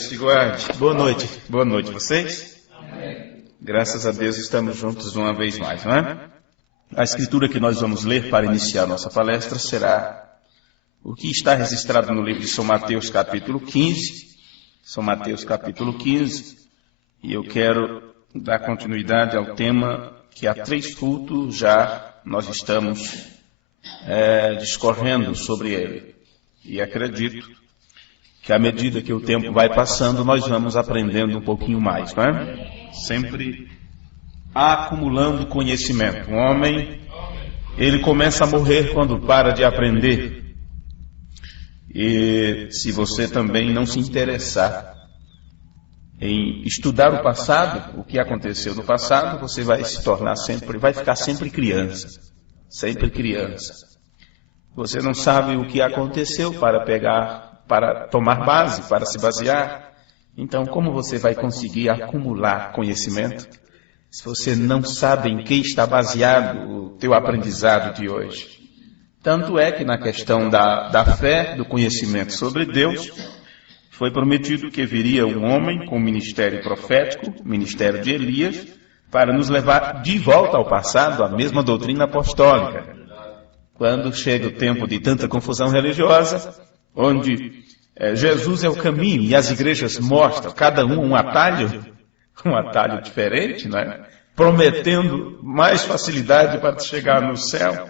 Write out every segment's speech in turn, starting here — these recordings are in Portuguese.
Deus te guarde. Boa noite. Boa noite, vocês? Graças a Deus estamos juntos uma vez mais, não é? A escritura que nós vamos ler para iniciar nossa palestra será o que está registrado no livro de São Mateus, capítulo 15. São Mateus, capítulo 15. E eu quero dar continuidade ao tema que há 3 cultos já nós estamos discorrendo sobre ele. E acredito que à medida que o tempo vai passando, nós vamos aprendendo um pouquinho mais, não é? Sempre acumulando conhecimento. O homem, ele começa a morrer quando para de aprender. E se você também não se interessar em estudar o passado, o que aconteceu no passado, você vai se tornar sempre, vai ficar sempre criança. Sempre criança. Você não sabe o que aconteceu para tomar base, para se basear. Então, como você vai conseguir acumular conhecimento se você não sabe em que está baseado o teu aprendizado de hoje? Tanto é que na questão da fé, do conhecimento sobre Deus, foi prometido que viria um homem com ministério profético, ministério de Elias, para nos levar de volta ao passado, a mesma doutrina apostólica. Quando chega o tempo de tanta confusão religiosa, onde Jesus é o caminho e as igrejas mostram cada um atalho diferente, né? Prometendo mais facilidade para chegar no céu.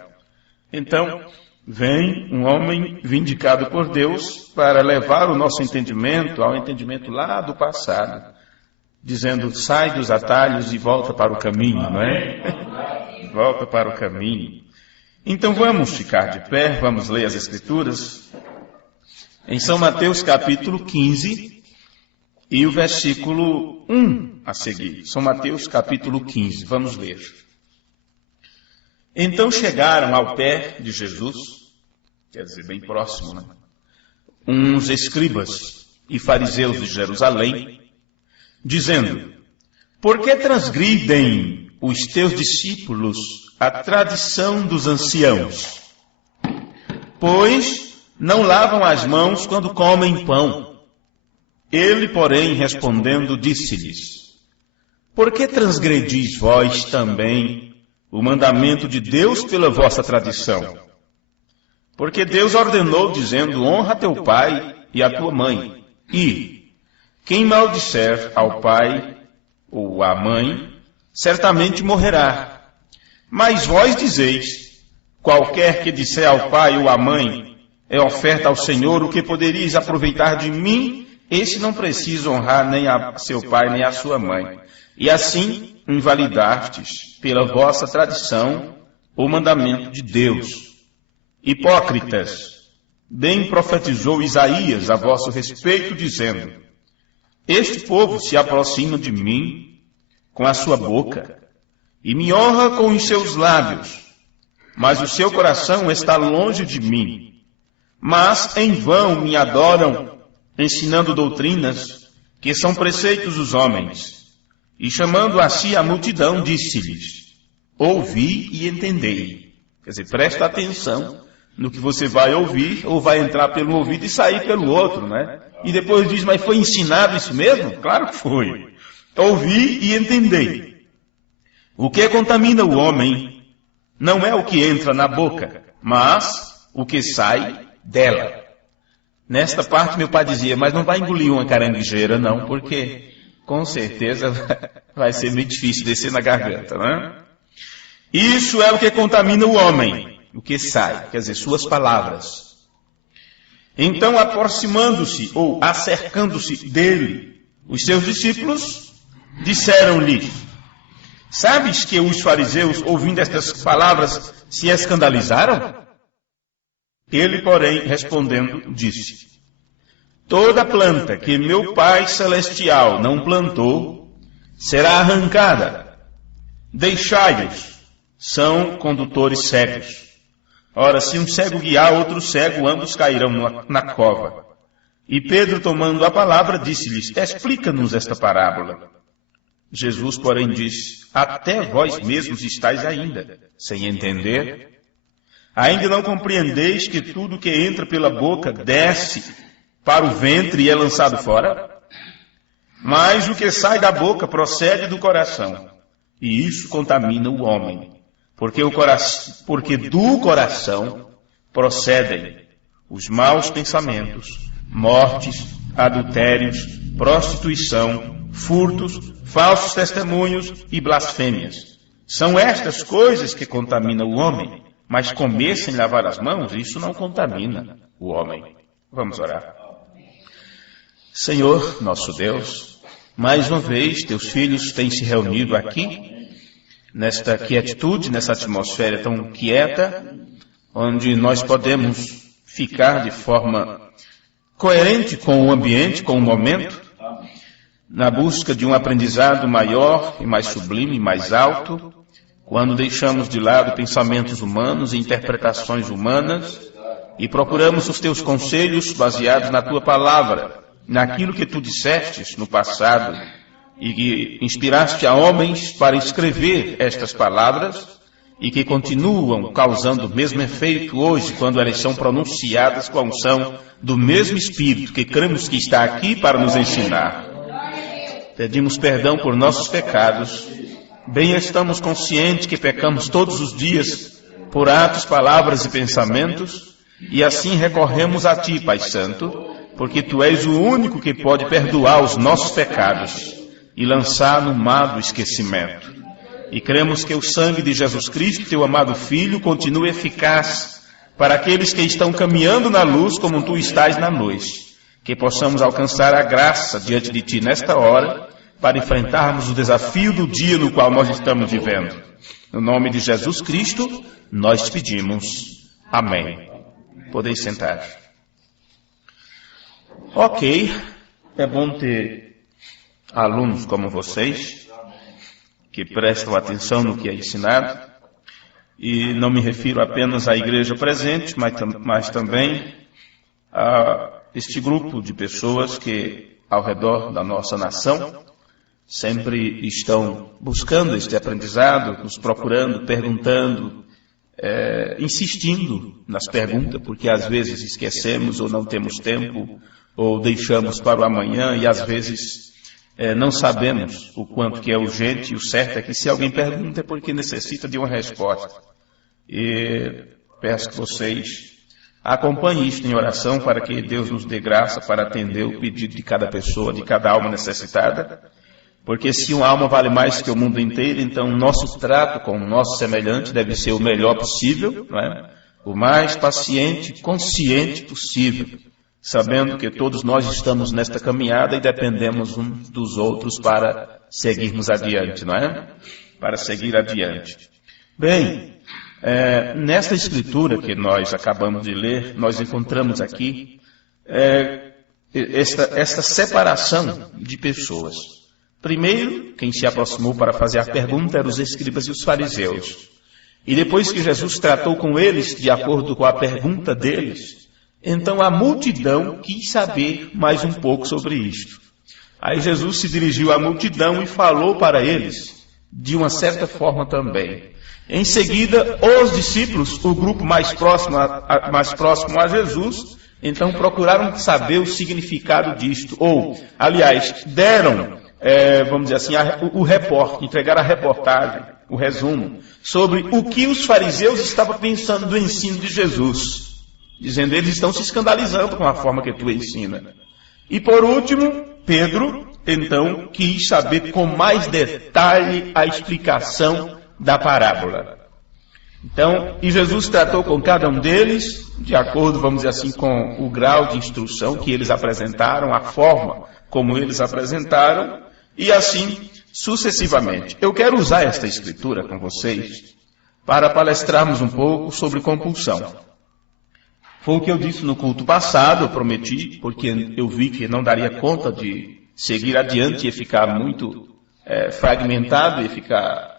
Então, vem um homem vindicado por Deus para levar o nosso entendimento ao entendimento lá do passado, dizendo, sai dos atalhos e volta para o caminho, não é? Volta para o caminho. Então vamos ficar de pé, vamos ler as Escrituras. Em São Mateus capítulo 15 e o versículo 1 a seguir. São Mateus capítulo 15, vamos ler. Então chegaram ao pé de Jesus, quer dizer, bem próximo, né? Uns escribas e fariseus de Jerusalém, dizendo, por que transgridem os teus discípulos a tradição dos anciãos? Pois não lavam as mãos quando comem pão. Ele, porém, respondendo, disse-lhes, por que transgredis vós também o mandamento de Deus pela vossa tradição? Porque Deus ordenou, dizendo, honra teu pai e a tua mãe, e quem maldisser ao pai ou à mãe, certamente morrerá. Mas vós dizeis, qualquer que disser ao pai ou à mãe, é oferta ao Senhor, o que poderíeis aproveitar de mim, esse não precisa honrar nem a seu pai nem a sua mãe. E assim invalidastes, pela vossa tradição, o mandamento de Deus. Hipócritas, bem profetizou Isaías a vosso respeito, dizendo, este povo se aproxima de mim com a sua boca e me honra com os seus lábios, mas o seu coração está longe de mim. Mas em vão me adoram, ensinando doutrinas que são preceitos dos homens. E chamando a si a multidão, disse-lhes, ouvi e entendei. Quer dizer, presta atenção no que você vai ouvir, ou vai entrar pelo ouvido e sair pelo outro, né? E depois diz, mas foi ensinado isso mesmo? Claro que foi. Ouvi e entendei. O que contamina o homem não é o que entra na boca, mas o que sai dela. Nesta parte meu pai dizia, mas não vai engolir uma caranguejeira não, porque com certeza vai ser meio difícil descer na garganta, né? Isso é o que contamina o homem, o que sai, quer dizer, suas palavras. Então, aproximando-se ou acercando-se dele, os seus discípulos disseram-lhe, sabes que os fariseus, ouvindo estas palavras, se escandalizaram? Ele, porém, respondendo, disse, toda planta que meu Pai Celestial não plantou, será arrancada. Deixai-os, são condutores cegos. Ora, se um cego guiar outro cego, ambos cairão na cova. E Pedro, tomando a palavra, disse-lhes, explica-nos esta parábola. Jesus, porém, disse, até vós mesmos estáis ainda, sem entender. Ainda não compreendeis que tudo que entra pela boca desce para o ventre e é lançado fora? Mas o que sai da boca procede do coração, e isso contamina o homem, porque do coração procedem os maus pensamentos, mortes, adultérios, prostituição, furtos, falsos testemunhos e blasfêmias. São estas coisas que contaminam o homem, mas comer sem lavar as mãos, isso não contamina o homem. Vamos orar. Senhor, nosso Deus, mais uma vez teus filhos têm se reunido aqui, nesta quietude, nessa atmosfera tão quieta, onde nós podemos ficar de forma coerente com o ambiente, com o momento, na busca de um aprendizado maior e mais sublime, mais alto, quando deixamos de lado pensamentos humanos e interpretações humanas e procuramos os teus conselhos baseados na tua palavra, naquilo que tu dissestes no passado e que inspiraste a homens para escrever estas palavras e que continuam causando o mesmo efeito hoje quando elas são pronunciadas com a unção do mesmo Espírito que cremos que está aqui para nos ensinar. Pedimos perdão por nossos pecados. Bem estamos conscientes que pecamos todos os dias por atos, palavras e pensamentos, e assim recorremos a Ti, Pai Santo, porque Tu és o único que pode perdoar os nossos pecados e lançar no mar do esquecimento. E cremos que o sangue de Jesus Cristo, Teu amado Filho, continue eficaz para aqueles que estão caminhando na luz como Tu estás na noite, que possamos alcançar a graça diante de Ti nesta hora, para enfrentarmos o desafio do dia no qual nós estamos vivendo. No nome de Jesus Cristo, nós te pedimos. Amém. Podeis sentar. Ok, é bom ter alunos como vocês, que prestam atenção no que é ensinado, e não me refiro apenas à igreja presente, mas também a este grupo de pessoas que, ao redor da nossa nação, sempre estão buscando este aprendizado, nos procurando, perguntando, insistindo nas perguntas, porque às vezes esquecemos ou não temos tempo, ou deixamos para o amanhã e às vezes não sabemos o quanto que é urgente, e o certo é que se alguém pergunta é porque necessita de uma resposta. E peço que vocês acompanhem isto em oração para que Deus nos dê graça para atender o pedido de cada pessoa, de cada alma necessitada. Porque se uma alma vale mais que o mundo inteiro, então o nosso trato com o nosso semelhante deve ser o melhor possível, não é? O mais paciente, consciente possível, sabendo que todos nós estamos nesta caminhada e dependemos uns dos outros para seguirmos adiante, não é? Para seguir adiante. Bem, nesta escritura que nós acabamos de ler, nós encontramos aqui esta separação de pessoas. Primeiro, quem se aproximou para fazer a pergunta eram os escribas e os fariseus. E depois que Jesus tratou com eles de acordo com a pergunta deles, então a multidão quis saber mais um pouco sobre isto. Aí Jesus se dirigiu à multidão e falou para eles de uma certa forma também. Em seguida, os discípulos, o grupo mais próximo a Jesus, então procuraram saber o significado disto. Ou, aliás, deram vamos dizer assim, entregar a reportagem, o resumo, sobre o que os fariseus estavam pensando do ensino de Jesus. Dizendo, eles estão se escandalizando com a forma que tu ensina. E por último, Pedro, então, quis saber com mais detalhe a explicação da parábola. Então, e Jesus tratou com cada um deles, de acordo, vamos dizer assim, com o grau de instrução que eles apresentaram, a forma como eles apresentaram, e assim sucessivamente. Eu quero usar esta escritura com vocês para palestrarmos um pouco sobre compulsão. Foi o que eu disse no culto passado, eu prometi, porque eu vi que não daria conta de seguir adiante e ficar muito fragmentado,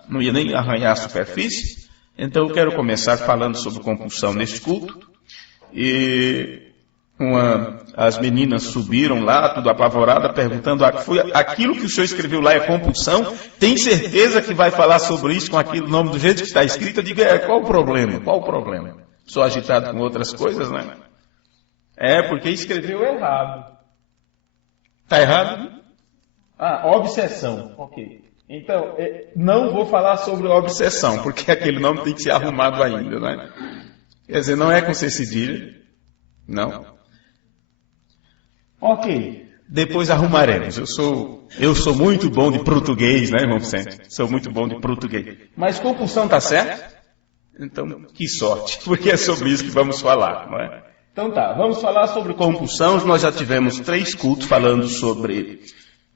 não ia nem arranhar a superfície. Então eu quero começar falando sobre compulsão neste culto. E as meninas subiram lá, tudo apavorada, perguntando, aquilo que o senhor escreveu lá é compulsão? Tem certeza que vai falar sobre isso com aquele nome do jeito que está escrito? Eu digo, qual o problema? Qual o problema? Sou agitado com outras coisas, né? Porque escreveu errado. Está errado? Obsessão. Ok. Então, não vou falar sobre obsessão, porque aquele nome tem que ser arrumado ainda, né? Quer dizer, não é com C cedilha. Não. Ok. Depois arrumaremos. Eu sou muito bom de português, né, irmão Vicente? Sou muito bom de português. Mas compulsão tá certo? Então, que sorte, porque é sobre isso que vamos falar, não é? Então tá, vamos falar sobre compulsão. Nós já tivemos 3 cultos falando sobre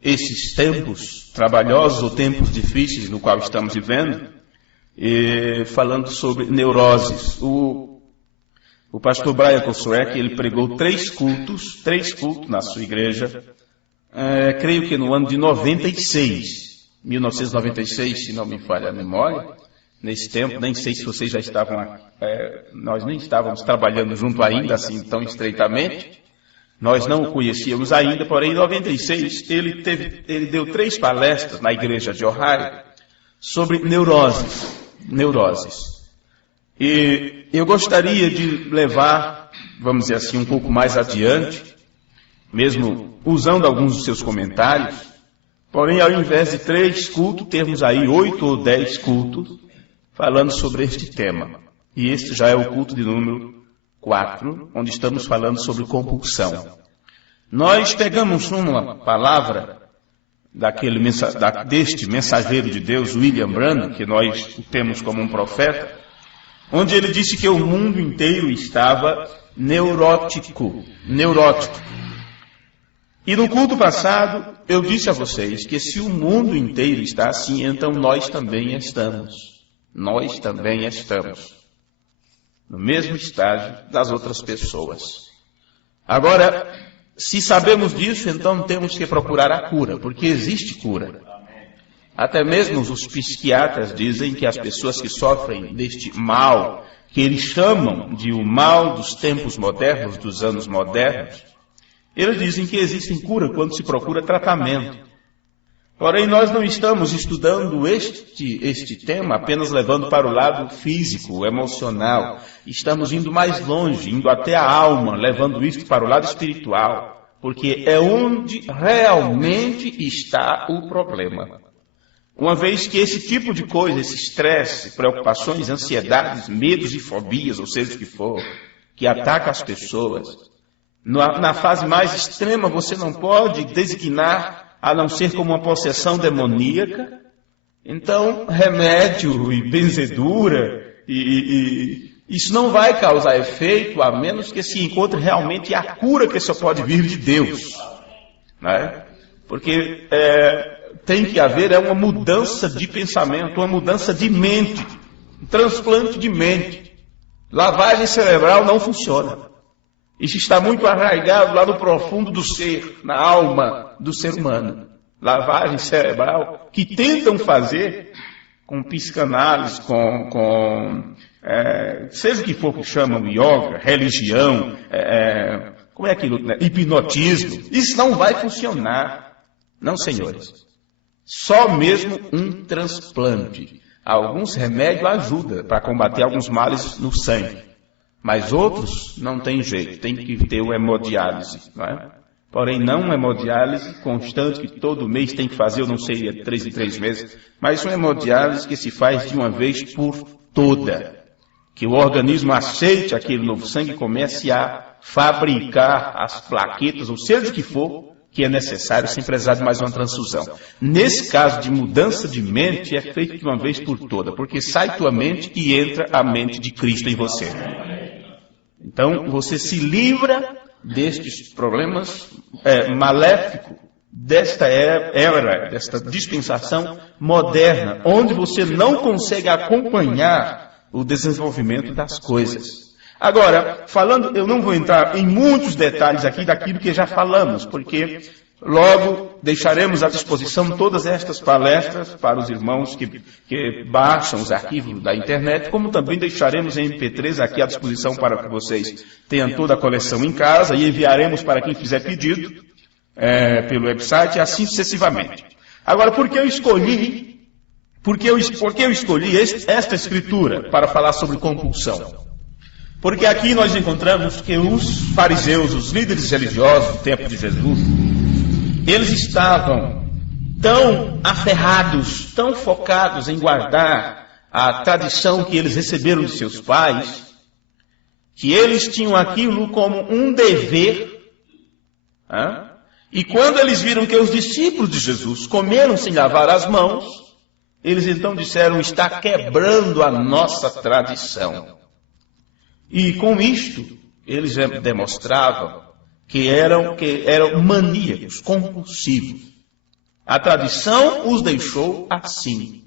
esses tempos trabalhosos ou tempos difíceis no qual estamos vivendo, e falando sobre neuroses. O pastor Brian Kosuek, ele pregou 3 cultos na sua igreja, creio que no ano de 1996, se não me falha a memória. Nesse tempo, nem sei se vocês já estavam, nós nem estávamos trabalhando junto ainda, assim, tão estreitamente. Nós não o conhecíamos ainda, porém, em 96, ele deu 3 palestras na igreja de Ohio sobre neuroses. E eu gostaria de levar, vamos dizer assim, um pouco mais adiante, mesmo usando alguns dos seus comentários, porém, ao invés de 3 cultos, termos aí 8 ou 10 cultos falando sobre este tema. E este já é o culto de número 4, onde estamos falando sobre compulsão. Nós pegamos uma palavra deste mensageiro de Deus, William Branham, que nós temos como um profeta, onde ele disse que o mundo inteiro estava neurótico. E no culto passado, eu disse a vocês que se o mundo inteiro está assim, então nós também estamos. Nós também estamos no mesmo estágio das outras pessoas. Agora, se sabemos disso, então temos que procurar a cura, porque existe cura. Até mesmo os psiquiatras dizem que as pessoas que sofrem deste mal, que eles chamam de o mal dos tempos modernos, dos anos modernos, eles dizem que existe cura quando se procura tratamento. Porém, nós não estamos estudando este tema apenas levando para o lado físico, emocional. Estamos indo mais longe, indo até a alma, levando isto para o lado espiritual, porque é onde realmente está o problema. Uma vez que esse tipo de coisa, esse estresse, preocupações, ansiedades, medos e fobias, ou seja o que for, que ataca as pessoas, na fase mais extrema você não pode designar a não ser como uma possessão demoníaca. Então, remédio e benzedura, isso não vai causar efeito, a menos que se encontre realmente a cura que só pode vir de Deus. Né? Porque tem que haver uma mudança de pensamento, uma mudança de mente, um transplante de mente. Lavagem cerebral não funciona. Isso está muito arraigado lá no profundo do ser, na alma do ser humano. Lavagem cerebral que tentam fazer com psicanálise, seja o que for que chamam yoga, religião, como é aquilo, né? Hipnotismo. Isso não vai funcionar. Não, senhores. Só mesmo um transplante. Alguns remédios ajudam para combater alguns males no sangue. Mas outros não tem jeito, tem que ter o hemodiálise, não é? Porém, não uma hemodiálise constante, que todo mês tem que fazer, eu não sei, 3 em 3 meses, mas uma hemodiálise que se faz de uma vez por toda. Que o organismo aceite aquele novo sangue e comece a fabricar as plaquetas, ou seja o que for, que é necessário sem precisar de mais uma transfusão. Nesse caso de mudança de mente, é feito de uma vez por toda, porque sai tua mente e entra a mente de Cristo em você. Então, você se livra destes problemas maléficos desta era, desta dispensação moderna, onde você não consegue acompanhar o desenvolvimento das coisas. Agora, eu não vou entrar em muitos detalhes aqui daquilo que já falamos, porque logo deixaremos à disposição todas estas palestras para os irmãos que baixam os arquivos da internet, como também deixaremos em MP3 aqui à disposição para que vocês tenham toda a coleção em casa e enviaremos para quem fizer pedido pelo website e assim sucessivamente. Agora, por que eu escolhi esta escritura para falar sobre compulsão? Porque aqui nós encontramos que os fariseus, os líderes religiosos do tempo de Jesus, eles estavam tão aferrados, tão focados em guardar a tradição que eles receberam de seus pais, que eles tinham aquilo como um dever. E quando eles viram que os discípulos de Jesus comeram sem lavar as mãos, eles então disseram: está quebrando a nossa tradição. E com isto, eles demonstravam que eram maníacos, compulsivos. A tradição os deixou assim.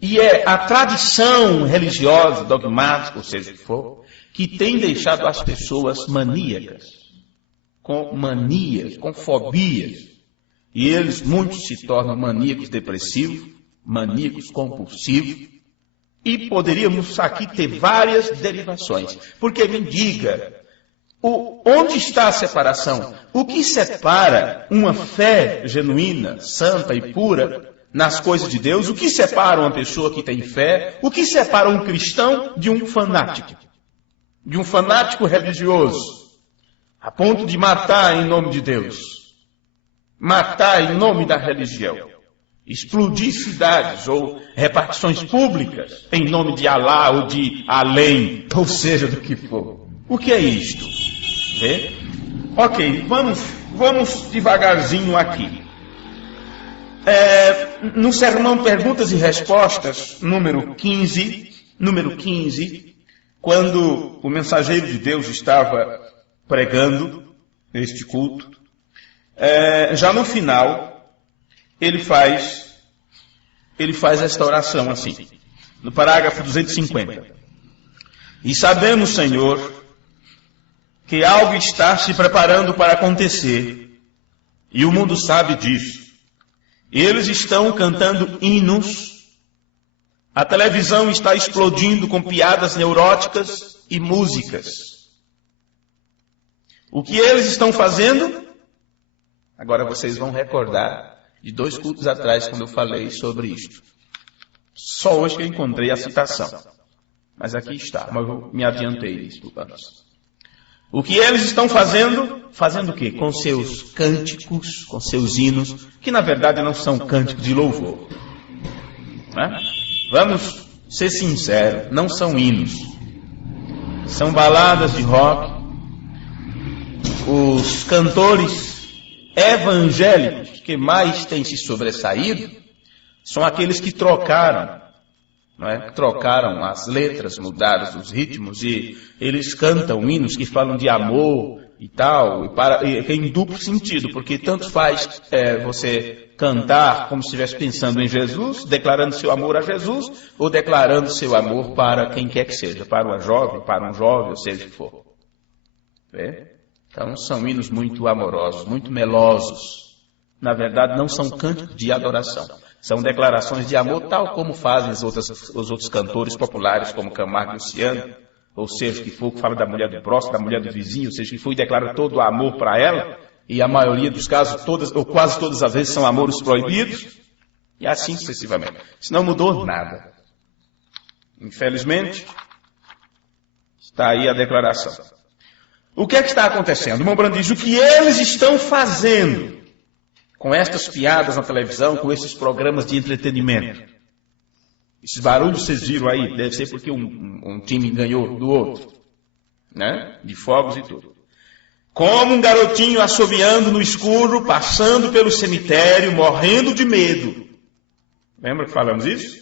E é a tradição religiosa, dogmática, ou seja o que for, que tem deixado as pessoas maníacas, com manias, com fobias. E eles, muitos, se tornam maníacos depressivos, maníacos compulsivos. E poderíamos aqui ter várias derivações. Porque me diga, onde está a separação? O que separa uma fé genuína, santa e pura nas coisas de Deus? O que separa uma pessoa que tem fé? O que separa um cristão de um fanático? De um fanático religioso, a ponto de matar em nome de Deus, matar em nome da religião, explodir cidades ou repartições públicas em nome de Alá ou de Além, ou seja, do que for. O que é isto? Vê? Ok, vamos devagarzinho aqui. No sermão Perguntas e Respostas, número 15, quando o mensageiro de Deus estava pregando este culto, já no final, ele faz esta oração assim, no parágrafo 250. E sabemos, Senhor, que algo está se preparando para acontecer, e o mundo sabe disso. Eles estão cantando hinos, a televisão está explodindo com piadas neuróticas e músicas. O que eles estão fazendo? Agora vocês vão recordar de 2 cultos atrás, quando eu falei sobre isto. Só hoje que eu encontrei a citação. Mas aqui está, mas eu me adiantei nisso antes. O que eles estão fazendo? Fazendo o quê? Com seus cânticos, com seus hinos, que na verdade não são cânticos de louvor. Vamos ser sinceros, não são hinos. São baladas de rock. Os cantores evangélicos que mais têm se sobressaído são aqueles que trocaram, trocaram as letras, mudaram os ritmos, e eles cantam hinos que falam de amor e tal, em duplo sentido, porque tanto faz você cantar como se estivesse pensando em Jesus, declarando seu amor a Jesus, ou declarando seu amor para quem quer que seja, para uma jovem, para um jovem, ou seja o que for. Então são hinos muito amorosos, muito melosos. Na verdade não são cânticos de adoração. São declarações de amor, tal como fazem os outros cantores populares, como Camargo e Luciano, ou seja, que for, que fala da mulher do próximo, da mulher do vizinho, ou seja, que foi e declara todo o amor para ela, e a maioria dos casos, ou quase todas as vezes, são amores proibidos, e assim sucessivamente. Isso não mudou nada. Infelizmente, está aí a declaração. O que é que está acontecendo? O irmão Branham diz: o que eles estão fazendo com estas piadas na televisão, com esses programas de entretenimento. Esses barulhos vocês viram aí, deve ser porque um time ganhou do outro, de fogos e tudo. Como um garotinho assoviando no escuro, passando pelo cemitério, morrendo de medo. Lembra que falamos isso?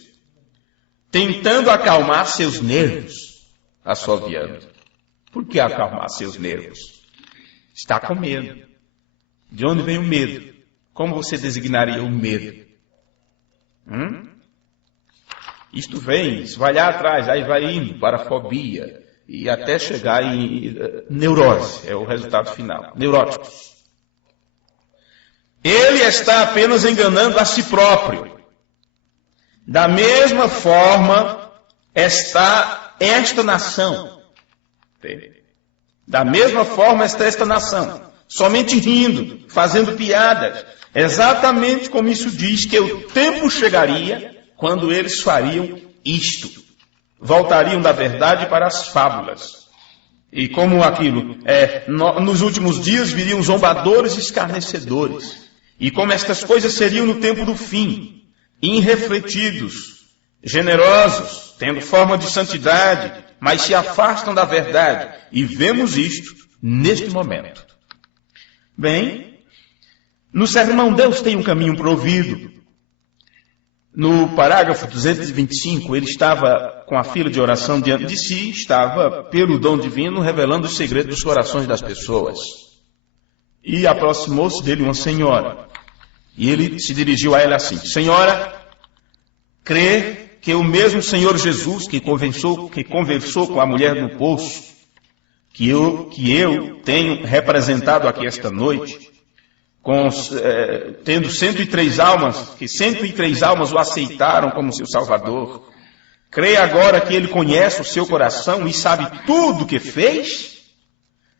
Tentando acalmar seus nervos, assoviando. Por que acalmar seus nervos? Está com medo. De onde vem o medo? Como você designaria o medo? Isto vem, vai lá atrás, aí vai indo para a fobia, e até chegar em neurose, é o resultado final. Neuróticos. Ele está apenas enganando a si próprio. Da mesma forma está esta nação. Da mesma forma está esta nação. Somente rindo, fazendo piadas. Exatamente como isso diz que o tempo chegaria quando eles fariam isto. Voltariam da verdade para as fábulas. E como aquilo, nos últimos dias viriam zombadores e escarnecedores. e como estas coisas seriam no tempo do fim, irrefletidos, generosos, tendo forma de santidade, mas se afastam da verdade. E vemos isto neste momento. Bem, no sermão Deus tem um caminho provido. No parágrafo 225, ele estava com a fila de oração diante de si, estava, pelo dom divino, revelando os segredos dos corações das pessoas. E aproximou-se dele uma senhora. E ele se dirigiu a ela assim: Senhora, crê que o mesmo Senhor Jesus que conversou com a mulher no poço, que eu tenho representado aqui esta noite, tendo 103 almas, que 103 almas o aceitaram como seu Salvador, crê agora que ele conhece o seu coração e sabe tudo o que fez?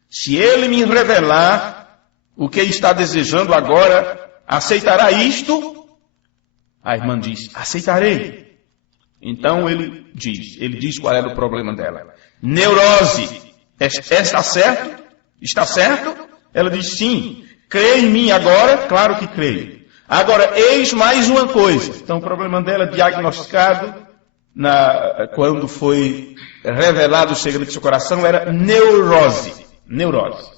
Se ele me revelar o que está desejando agora, aceitará isto? A irmã diz: aceitarei. Então ele diz qual era o problema dela. Neurose. Está certo? Está certo? Ela diz: sim. Crê em mim agora? Claro que creio. Agora, eis mais uma coisa. Então o problema dela, diagnosticado quando foi revelado o segredo do seu coração, era neurose. Neurose.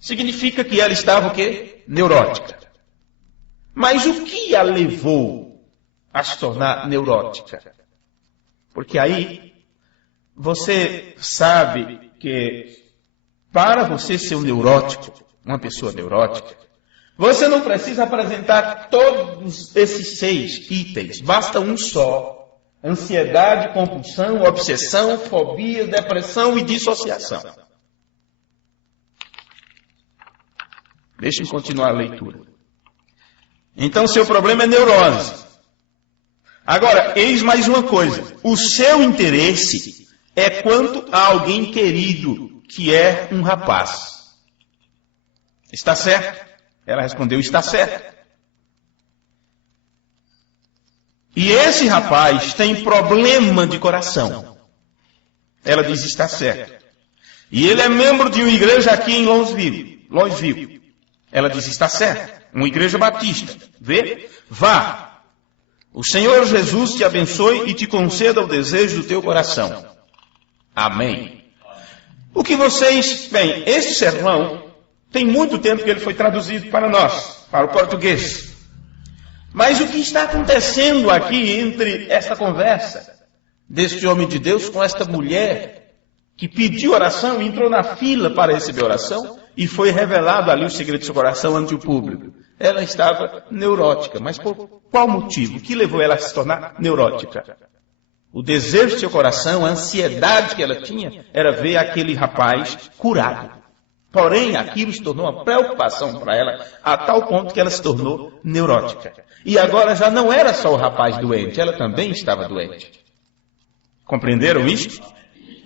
Significa que ela estava o quê? Neurótica. Mas o que a levou a se tornar neurótica? Porque aí você sabe que para você ser um neurótico, uma pessoa neurótica, você não precisa apresentar todos esses 6 itens. Basta um só: ansiedade, compulsão, obsessão, fobia, depressão e dissociação. Deixem continuar a leitura. Então, seu problema é neurose. Agora, eis mais uma coisa. O seu interesse é quanto a alguém querido, que é um rapaz. Está certo? Ela respondeu: está certo. E esse rapaz tem problema de coração. Ela diz: está certo. E ele é membro de uma igreja aqui em Louisville. Ela diz: está certo. Uma igreja batista. Vê? Vá. O Senhor Jesus te abençoe e te conceda o desejo do teu coração. Amém. O que vocês... Bem, este sermão tem muito tempo que ele foi traduzido para nós, para o português. Mas o que está acontecendo aqui entre esta conversa deste homem de Deus com esta mulher que pediu oração, entrou na fila para receber oração e foi revelado ali o segredo do seu coração ante o público? Ela estava neurótica. Mas por qual motivo? O que levou ela a se tornar neurótica? O desejo do seu coração, a ansiedade que ela tinha, era ver aquele rapaz curado. Porém, aquilo se tornou uma preocupação para ela, a tal ponto que ela se tornou neurótica. E agora já não era só o rapaz doente, ela também estava doente. Compreenderam isso?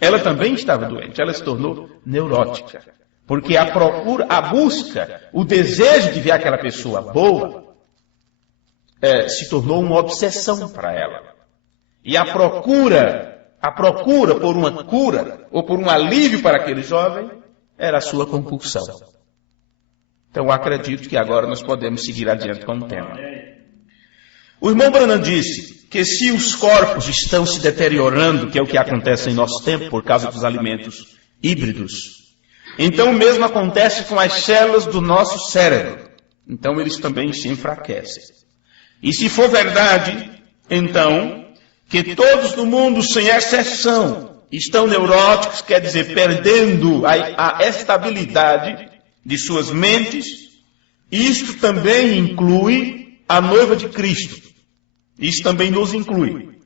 Ela também estava doente, ela se tornou neurótica. Porque a procura, a busca, o desejo de ver aquela pessoa boa, se tornou uma obsessão para ela. E a procura por uma cura, ou por um alívio para aquele jovem, era a sua compulsão. Então acredito que agora nós podemos seguir adiante com o tema. O irmão Branham disse que se os corpos estão se deteriorando, que é o que acontece em nosso tempo por causa dos alimentos híbridos, então o mesmo acontece com as células do nosso cérebro. Então eles também se enfraquecem. E se for verdade, então, que todos no mundo, sem exceção, estão neuróticos, quer dizer, perdendo a estabilidade de suas mentes, isto também inclui a noiva de Cristo. Isso também nos inclui.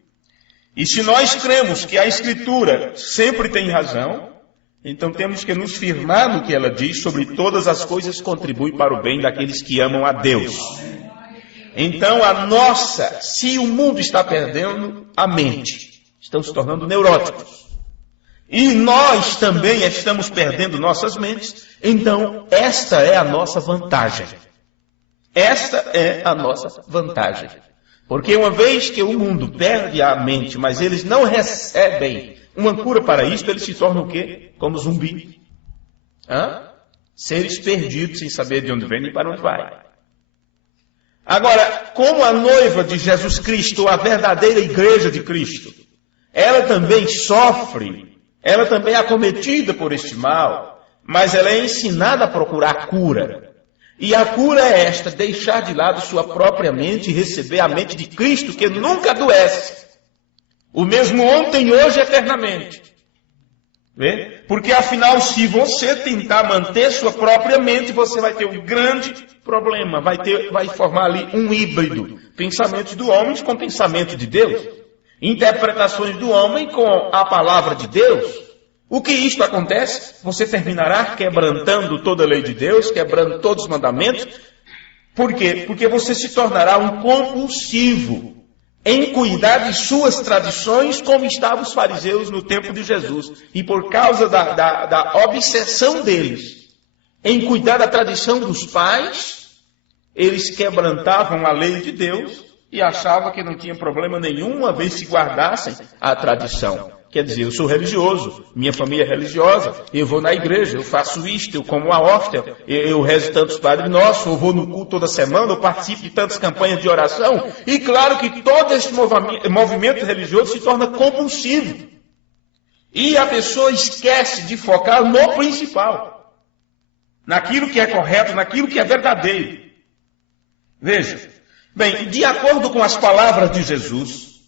E se nós cremos que a Escritura sempre tem razão, então temos que nos firmar no que ela diz: sobre todas as coisas contribui para o bem daqueles que amam a Deus. Então se o mundo está perdendo a mente, estão se tornando neuróticos, e nós também estamos perdendo nossas mentes, então esta é a nossa vantagem. Esta é a nossa vantagem. Porque uma vez que o mundo perde a mente, mas eles não recebem uma cura para isso, eles se tornam o quê? Como zumbi. Seres perdidos sem saber de onde vem e para onde vai. Agora, como a noiva de Jesus Cristo, a verdadeira igreja de Cristo, ela também sofre, ela também é acometida por este mal, mas ela é ensinada a procurar cura. E a cura é esta, deixar de lado sua própria mente e receber a mente de Cristo, que nunca adoece. O mesmo ontem, hoje, eternamente. Vê? Porque afinal, se você tentar manter sua própria mente, você vai ter um grande problema. Vai formar ali um híbrido. Pensamentos do homem com pensamento de Deus. Interpretações do homem com a palavra de Deus. O que isto acontece? Você terminará quebrantando toda a lei de Deus, quebrando todos os mandamentos. Por quê? Porque você se tornará um compulsivo em cuidar de suas tradições, como estavam os fariseus no tempo de Jesus. E por causa da obsessão deles em cuidar da tradição dos pais, eles quebrantavam a lei de Deus e achavam que não tinha problema nenhum, uma vez se guardassem a tradição. Quer dizer, eu sou religioso, minha família é religiosa, eu vou na igreja, eu faço isto, eu como a hóstia, eu rezo tantos Padre Nosso, eu vou no culto toda semana, eu participo de tantas campanhas de oração. E claro que todo esse movimento religioso se torna compulsivo. E a pessoa esquece de focar no principal, naquilo que é correto, naquilo que é verdadeiro. Veja, bem, de acordo com as palavras de Jesus,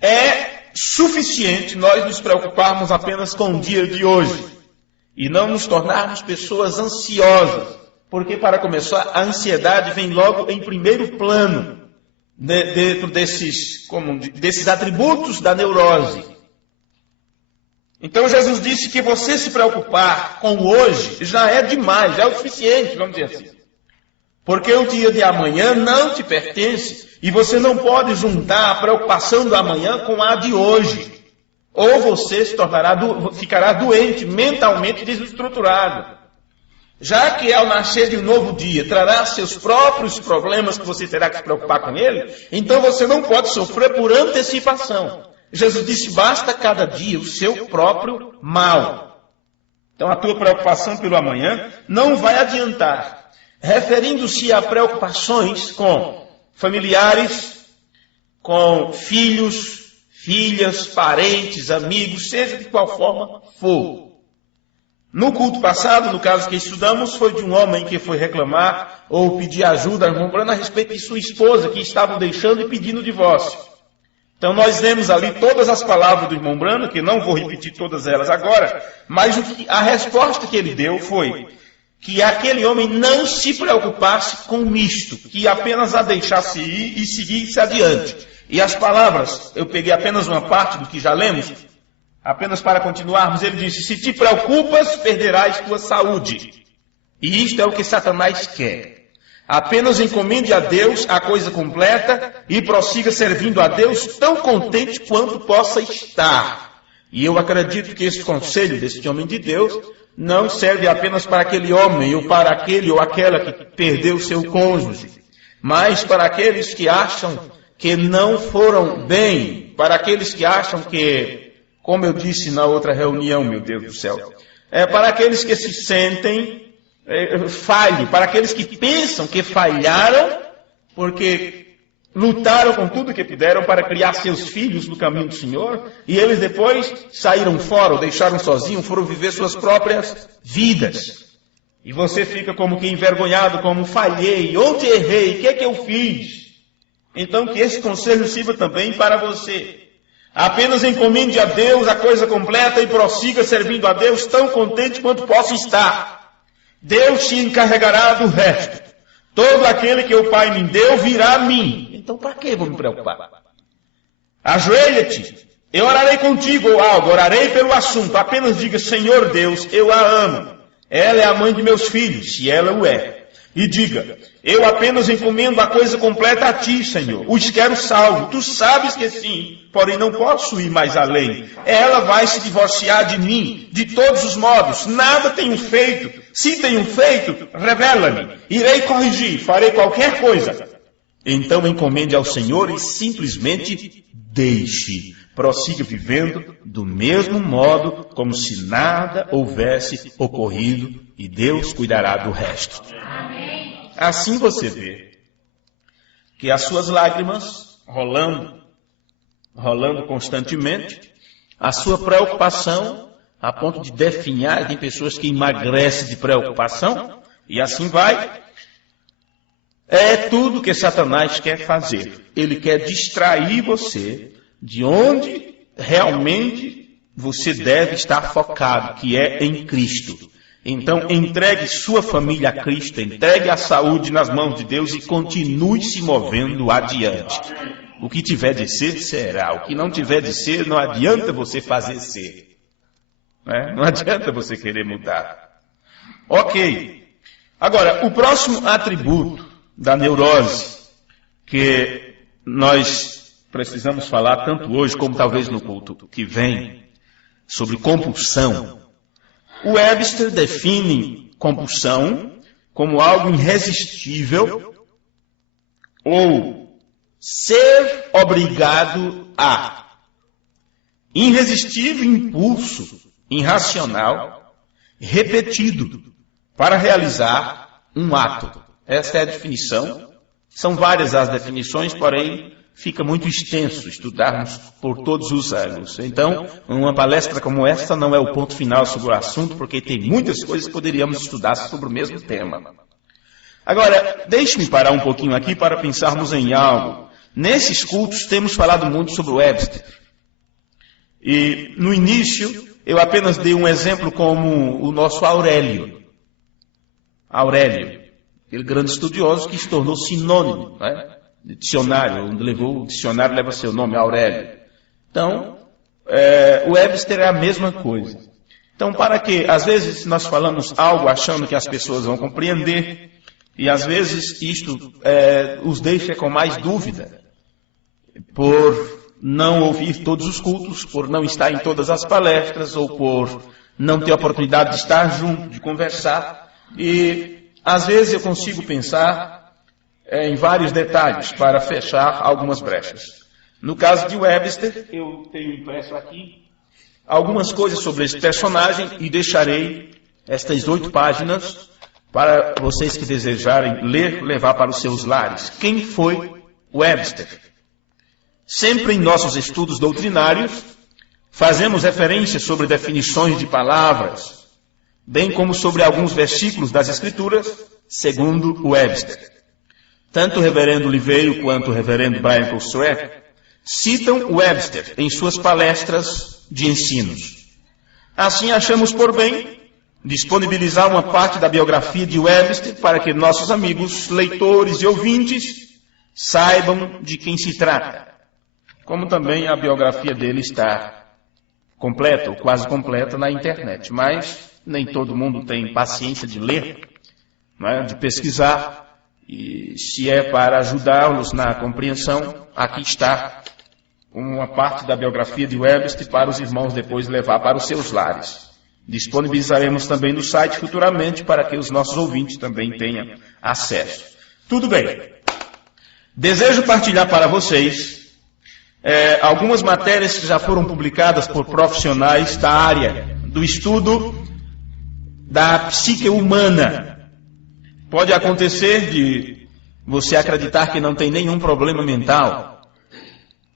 é suficiente nós nos preocuparmos apenas com o dia de hoje e não nos tornarmos pessoas ansiosas, porque para começar a ansiedade vem logo em primeiro plano dentro desses atributos da neurose. Então Jesus disse que você se preocupar com o hoje já é demais, já é o suficiente, vamos dizer assim. Porque o dia de amanhã não te pertence e você não pode juntar a preocupação do amanhã com a de hoje. Ou você ficará doente, mentalmente desestruturado. Já que ao nascer de um novo dia trará seus próprios problemas que você terá que se preocupar com ele, então você não pode sofrer por antecipação. Jesus disse, basta cada dia o seu próprio mal. Então a tua preocupação pelo amanhã não vai adiantar. Referindo-se a preocupações com familiares, com filhos, filhas, parentes, amigos, seja de qual forma for. No culto passado, no caso que estudamos, foi de um homem que foi reclamar ou pedir ajuda ao irmão Brano a respeito de sua esposa, que estavam deixando e pedindo divórcio. Então nós lemos ali todas as palavras do irmão Brano, que não vou repetir todas elas agora, mas a resposta que ele deu foi que aquele homem não se preocupasse com o misto, que apenas a deixasse ir e seguisse adiante. E as palavras, eu peguei apenas uma parte do que já lemos, apenas para continuarmos, ele disse, se te preocupas, perderás tua saúde. E isto é o que Satanás quer. Apenas encomende a Deus a coisa completa e prossiga servindo a Deus tão contente quanto possa estar. E eu acredito que esse conselho desse homem de Deus não serve apenas para aquele homem ou para aquele ou aquela que perdeu seu cônjuge, mas para aqueles que acham que não foram bem, para aqueles que acham que, como eu disse na outra reunião, meu Deus do céu, para aqueles que se sentem falho, para aqueles que pensam que falharam, porque lutaram com tudo que puderam para criar seus filhos no caminho do Senhor, e eles depois saíram fora, ou deixaram sozinhos, foram viver suas próprias vidas. E você fica como que envergonhado, como falhei, onde errei, o que é que eu fiz? Então que esse conselho sirva também para você. Apenas encomende a Deus a coisa completa e prossiga servindo a Deus tão contente quanto possa estar. Deus se encarregará do resto. Todo aquele que o Pai me deu virá a mim. Então, para que vou me preocupar? Ajoelha-te, eu orarei contigo ou algo, orarei pelo assunto. Apenas diga, Senhor Deus, eu a amo. Ela é a mãe de meus filhos, se ela o é. E diga, eu apenas encomendo a coisa completa a ti, Senhor. Os quero salvo. Tu sabes que sim, porém não posso ir mais além. Ela vai se divorciar de mim, de todos os modos. Nada tenho feito. Se tenho feito, revela-me. Irei corrigir, farei qualquer coisa. Então encomende ao Senhor e simplesmente deixe. Prossiga vivendo do mesmo modo, como se nada houvesse ocorrido, e Deus cuidará do resto. Amém. Assim você vê. que as suas lágrimas, rolando constantemente, a sua preocupação, a ponto de definhar, tem pessoas que emagrecem de preocupação, e assim vai. É tudo que Satanás quer fazer. Ele quer distrair você de onde realmente você deve estar focado, que é em Cristo. Então, entregue sua família a Cristo, entregue a saúde nas mãos de Deus e continue se movendo adiante. O que tiver de ser, será. O que não tiver de ser, não adianta você fazer ser. Não adianta você querer mudar. Ok. Agora, o próximo atributo da neurose que nós precisamos falar, tanto hoje como talvez no culto que vem, sobre compulsão. O Webster define compulsão como algo irresistível ou ser obrigado a. Irresistível impulso irracional repetido para realizar um ato. Esta é a definição. São várias as definições, porém fica muito extenso estudarmos por todos os ângulos. Então, uma palestra como esta não é o ponto final sobre o assunto, porque tem muitas coisas que poderíamos estudar sobre o mesmo tema. Agora, deixe-me parar um pouquinho aqui para pensarmos em algo. Nesses cultos temos falado muito sobre o Webster. E no início eu apenas dei um exemplo como o nosso Aurélio. Aurélio, aquele grande estudioso que se tornou sinônimo, de dicionário, o dicionário leva seu nome, Aurélio. Então, o Webster é a mesma coisa. Então, para que, às vezes, nós falamos algo achando que as pessoas vão compreender, e às vezes isto os deixa com mais dúvida, por não ouvir todos os cultos, por não estar em todas as palestras, ou por não ter a oportunidade de estar junto, de conversar. E, às vezes, eu consigo pensar em vários detalhes para fechar algumas brechas. No caso de Webster, eu tenho impresso aqui algumas coisas sobre esse personagem e deixarei estas 8 páginas para vocês que desejarem ler, levar para os seus lares. Quem foi Webster? Sempre em nossos estudos doutrinários, fazemos referência sobre definições de palavras, bem como sobre alguns versículos das Escrituras, segundo Webster. Tanto o reverendo Oliveira quanto o reverendo Brian Kurzweil citam Webster em suas palestras de ensinos. Assim, achamos por bem disponibilizar uma parte da biografia de Webster para que nossos amigos, leitores e ouvintes saibam de quem se trata. Como também a biografia dele está completa, ou quase completa, na internet. Mas nem todo mundo tem paciência de ler, de pesquisar. E se é para ajudá-los na compreensão, aqui está uma parte da biografia de Webster para os irmãos depois levar para os seus lares. Disponibilizaremos também no site futuramente para que os nossos ouvintes também tenham acesso. Tudo bem. Desejo partilhar para vocês algumas matérias que já foram publicadas por profissionais da área do estudo da psique humana. Pode acontecer de você acreditar que não tem nenhum problema mental.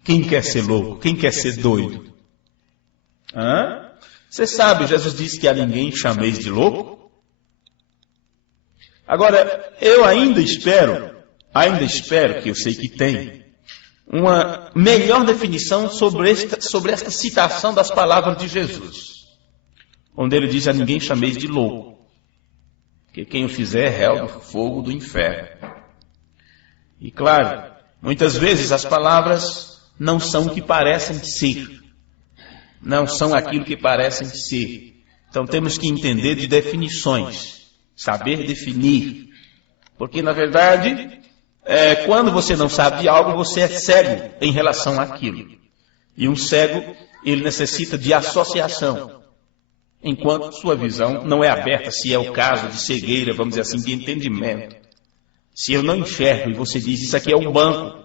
Quem quer ser louco? Quem quer ser doido? Você sabe, Jesus disse que a ninguém chameis de louco. Agora, eu ainda espero, que eu sei que tem, uma melhor definição sobre esta citação das palavras de Jesus, onde ele diz a ninguém chameis de louco, que quem o fizer é réu do fogo do inferno. E claro, muitas vezes as palavras não são o que parecem ser. Não são aquilo que parecem ser. Então temos que entender de definições. Saber definir. Porque na verdade, quando você não sabe de algo, você é cego em relação àquilo. E um cego, ele necessita de associação. Enquanto sua visão não é aberta, se é o caso de cegueira, vamos dizer assim, de entendimento. Se eu não enxergo e você diz, isso aqui é um banco,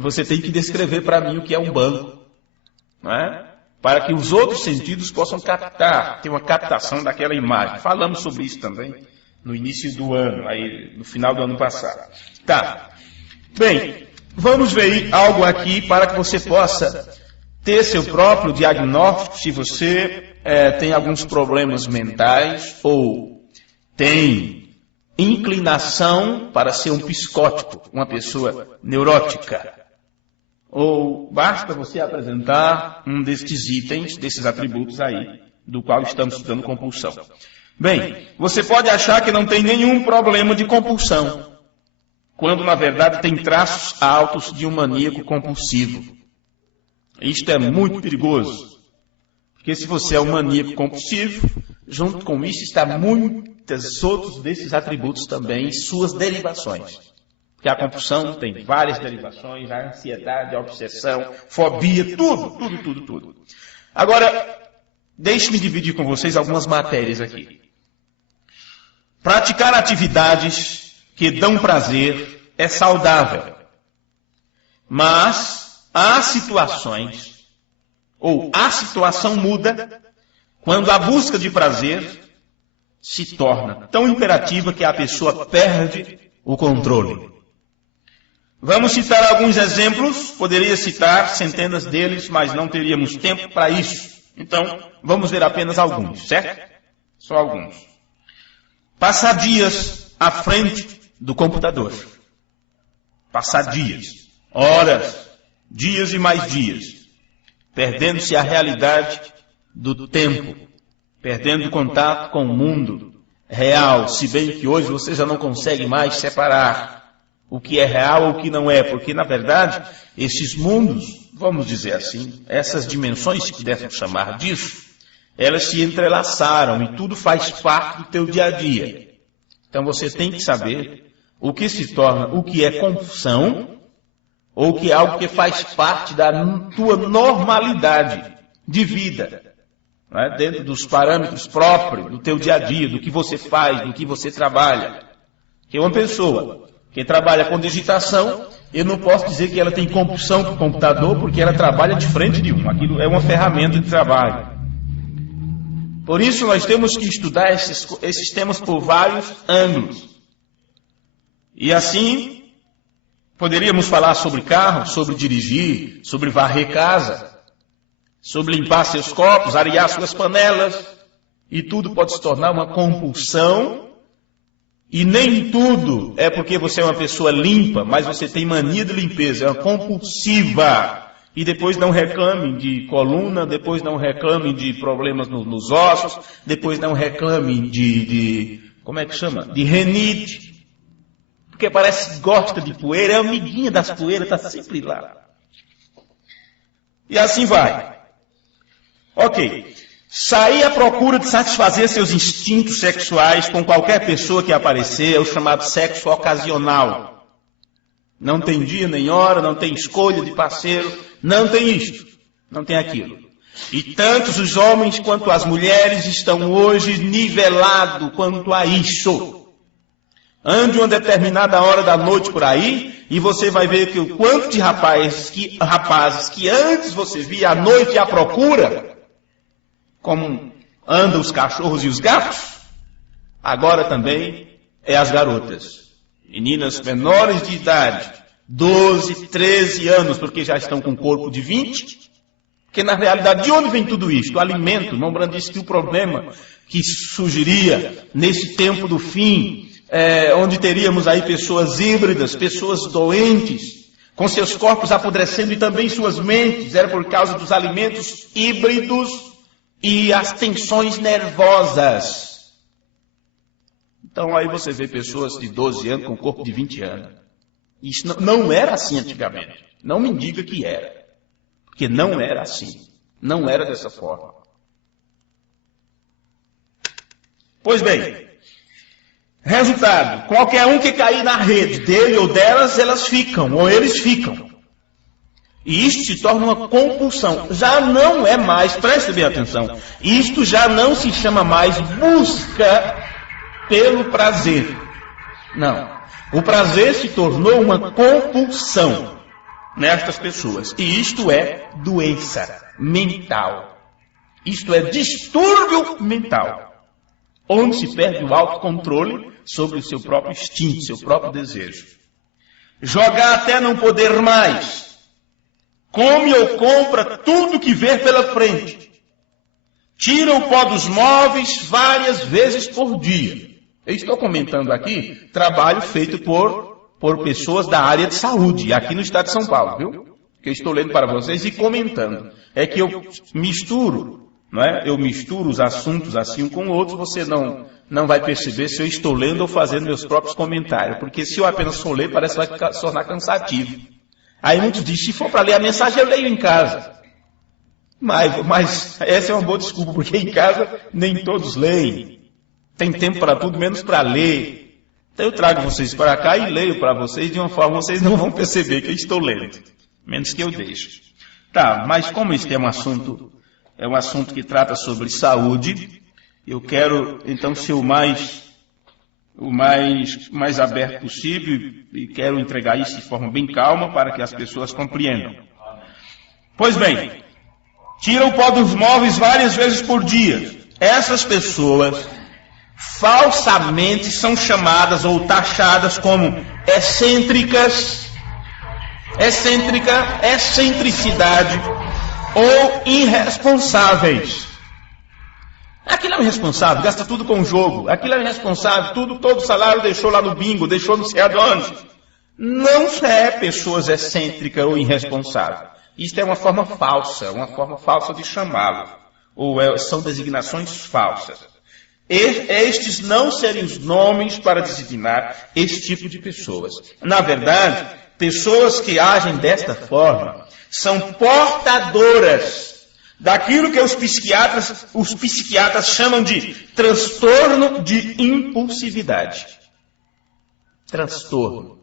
você tem que descrever para mim o que é um banco, para que os outros sentidos possam captar, ter uma captação daquela imagem. Falamos sobre isso também no início do ano, aí, no final do ano passado. Tá. Bem, vamos ver algo aqui para que você possa ter seu próprio diagnóstico se você tem alguns problemas mentais ou tem inclinação para ser um psicótico, uma pessoa neurótica. Ou basta você apresentar um destes itens, desses atributos aí, do qual estamos estudando compulsão. Bem, você pode achar que não tem nenhum problema de compulsão, quando na verdade tem traços altos de um maníaco compulsivo. Isto é muito perigoso, porque se você é um maníaco compulsivo, junto com isso está muitos outros desses atributos também, suas derivações. Porque a compulsão tem várias derivações, a ansiedade, a obsessão, fobia, tudo. Agora, deixe-me dividir com vocês algumas matérias aqui. Praticar atividades que dão prazer é saudável. Mas há situações, ou a situação muda, quando a busca de prazer se torna tão imperativa que a pessoa perde o controle. Vamos citar alguns exemplos, poderia citar centenas deles, mas não teríamos tempo para isso. Então, vamos ver apenas alguns, certo? Só alguns. Passar dias à frente do computador. Passar dias, horas, dias e mais dias, perdendo-se a realidade do tempo, perdendo contato com o mundo real, se bem que hoje você já não consegue mais separar o que é real ou o que não é, porque na verdade esses mundos, vamos dizer assim, essas dimensões, se pudéssemos chamar disso, elas se entrelaçaram e tudo faz parte do teu dia a dia. Então você tem que saber o que se torna, o que é compulsão, ou o que é algo que faz parte da tua normalidade de vida, não é? Dentro dos parâmetros próprios do teu dia a dia, do que você faz, do que você trabalha. Que uma pessoa que trabalha com digitação, eu não posso dizer que ela tem compulsão com o computador, porque ela trabalha de frente de um. Aquilo é uma ferramenta de trabalho. Por isso nós temos que estudar esses temas por vários ângulos. E assim, poderíamos falar sobre carro, sobre dirigir, sobre varrer casa, sobre limpar seus copos, arear suas panelas, e tudo pode se tornar uma compulsão. E nem tudo é porque você é uma pessoa limpa, mas você tem mania de limpeza, é uma compulsiva. E depois não reclame de coluna, depois não reclame de problemas nos ossos, depois não reclame como é que chama? De renite. Porque parece que gosta de poeira, é amiguinha das poeiras, está sempre lá. E assim vai. Ok. Sair à procura de satisfazer seus instintos sexuais com qualquer pessoa que aparecer é o chamado sexo ocasional. Não tem dia nem hora, não tem escolha de parceiro, não tem isto, não tem aquilo. E tanto os homens quanto as mulheres estão hoje nivelados quanto a isso. Ande uma determinada hora da noite por aí e você vai ver que o quanto de rapazes que antes você via à noite à procura, como andam os cachorros e os gatos, agora também é as garotas. Meninas menores de idade, 12, 13 anos, porque já estão com corpo de 20. Porque na realidade, de onde vem tudo isso? O alimento. Mombran disse que o problema que surgiria nesse tempo do fim, onde teríamos aí pessoas híbridas, pessoas doentes, com seus corpos apodrecendo e também suas mentes, era por causa dos alimentos híbridos e as tensões nervosas. Então aí você vê pessoas de 12 anos com corpo de 20 anos. Isso não era assim antigamente. Não me diga que era. Porque não era assim. Não era dessa forma. Pois bem, resultado, qualquer um que cair na rede dele ou delas, elas ficam, ou eles ficam. E isto se torna uma compulsão. Já não é mais, preste bem atenção, isto já não se chama mais busca pelo prazer. Não. O prazer se tornou uma compulsão nestas pessoas. E isto é doença mental. Isto é distúrbio mental. Onde se perde o autocontrole sobre o seu próprio instinto, seu próprio desejo. jogar até não poder mais, come ou compra tudo que vê pela frente, tira o pó dos móveis várias vezes por dia. Eu estou comentando aqui trabalho feito por pessoas da área de saúde, aqui no estado de São Paulo, viu? Que eu estou lendo para vocês e comentando. É que eu misturo, não é? Eu misturo os assuntos assim um com o outro, você não vai perceber se eu estou lendo ou fazendo meus próprios comentários, porque se eu apenas for ler, parece que vai se tornar cansativo. Aí muitos dizem, se for para ler a mensagem, eu leio em casa. Mas essa é uma boa desculpa, porque em casa nem todos leem. Tem tempo para tudo, menos para ler. Então eu trago vocês para cá e leio para vocês de uma forma que vocês não vão perceber que eu estou lendo. Menos que eu deixo. Tá, mas como este é um assunto que trata sobre saúde, eu quero então ser o mais aberto possível e quero entregar isso de forma bem calma para que as pessoas compreendam. Pois bem, tira o pó dos móveis várias vezes por dia. Essas pessoas falsamente são chamadas ou taxadas como excêntricas, excentricidade ou irresponsáveis. Aquilo é um irresponsável, gasta tudo com o jogo. Aquilo é um irresponsável, todo o salário deixou lá no bingo, deixou não sei aonde. Não é pessoas excêntricas ou irresponsáveis. Isto é uma forma falsa de chamá-lo. São designações falsas. Estes não seriam os nomes para designar esse tipo de pessoas. Na verdade, pessoas que agem desta forma são portadoras daquilo que os psiquiatras chamam de transtorno de impulsividade. Transtorno.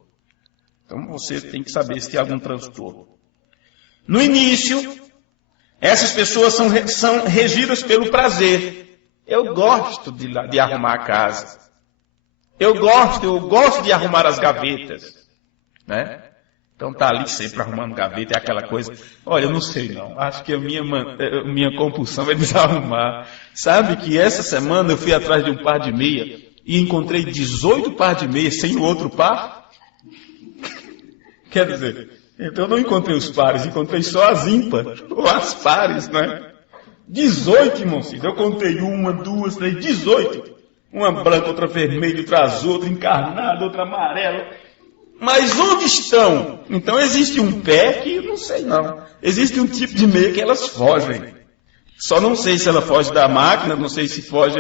Então você tem que saber se tem algum transtorno. No início, essas pessoas são regidas pelo prazer. Eu gosto de arrumar a casa. Eu gosto de arrumar as gavetas. Né? Então tá ali sempre arrumando gaveta, é aquela coisa. Olha, eu não sei não. Acho que a minha compulsão é desarrumar. Sabe que essa semana eu fui atrás de um par de meia e encontrei 18 par de meia sem o outro par? Quer dizer, então eu não encontrei os pares, encontrei só as ímpares, ou as pares, né? 18, irmão Cid. Eu contei 1, 2, 3, 18. Uma branca, outra vermelha, outra azul, outra encarnada, outra amarela. Mas onde estão? Então existe um pé que eu não sei não. Existe um tipo de meia que elas fogem. Só não sei se ela foge da máquina, não sei se foge...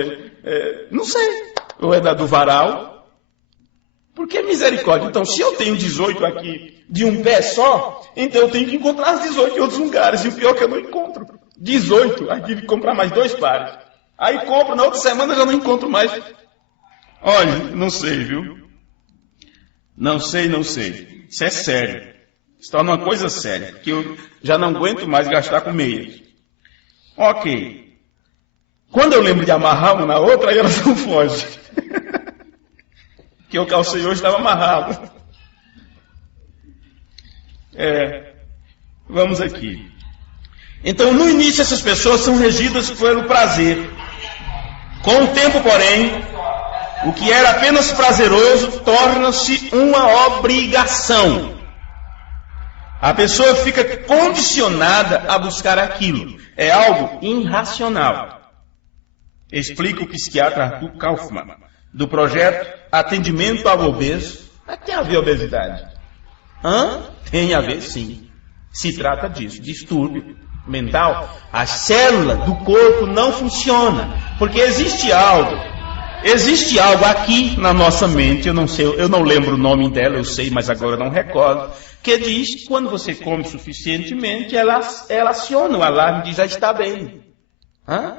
não sei. Ou é do varal. Porque misericórdia. Então se eu tenho 18 aqui de um pé só, então eu tenho que encontrar as 18 em outros lugares. E o pior é que eu não encontro. 18, aí tive que comprar mais 2 pares. Aí compro, na outra semana eu já não encontro mais. Olha, não sei, viu? Não sei. Isso é sério. Se torna uma coisa séria, porque eu já não aguento mais gastar com meias. Ok. Quando eu lembro de amarrar uma na outra, aí elas não fogem. Que eu calcei hoje estava amarrado. Vamos aqui. Então, no início, essas pessoas são regidas pelo prazer. Com o tempo, porém, o que era apenas prazeroso torna-se uma obrigação. A pessoa fica condicionada a buscar aquilo. É algo irracional. Explica o psiquiatra Arthur Kaufmann, do projeto Atendimento ao Obeso. Mas tem a ver obesidade? Tem a ver, sim. Se trata disso, distúrbio mental. A célula do corpo não funciona, porque existe algo aqui na nossa mente, eu não lembro o nome dela, eu sei, mas agora não recordo, que diz que quando você come suficientemente, ela aciona o alarme e diz, já está bem.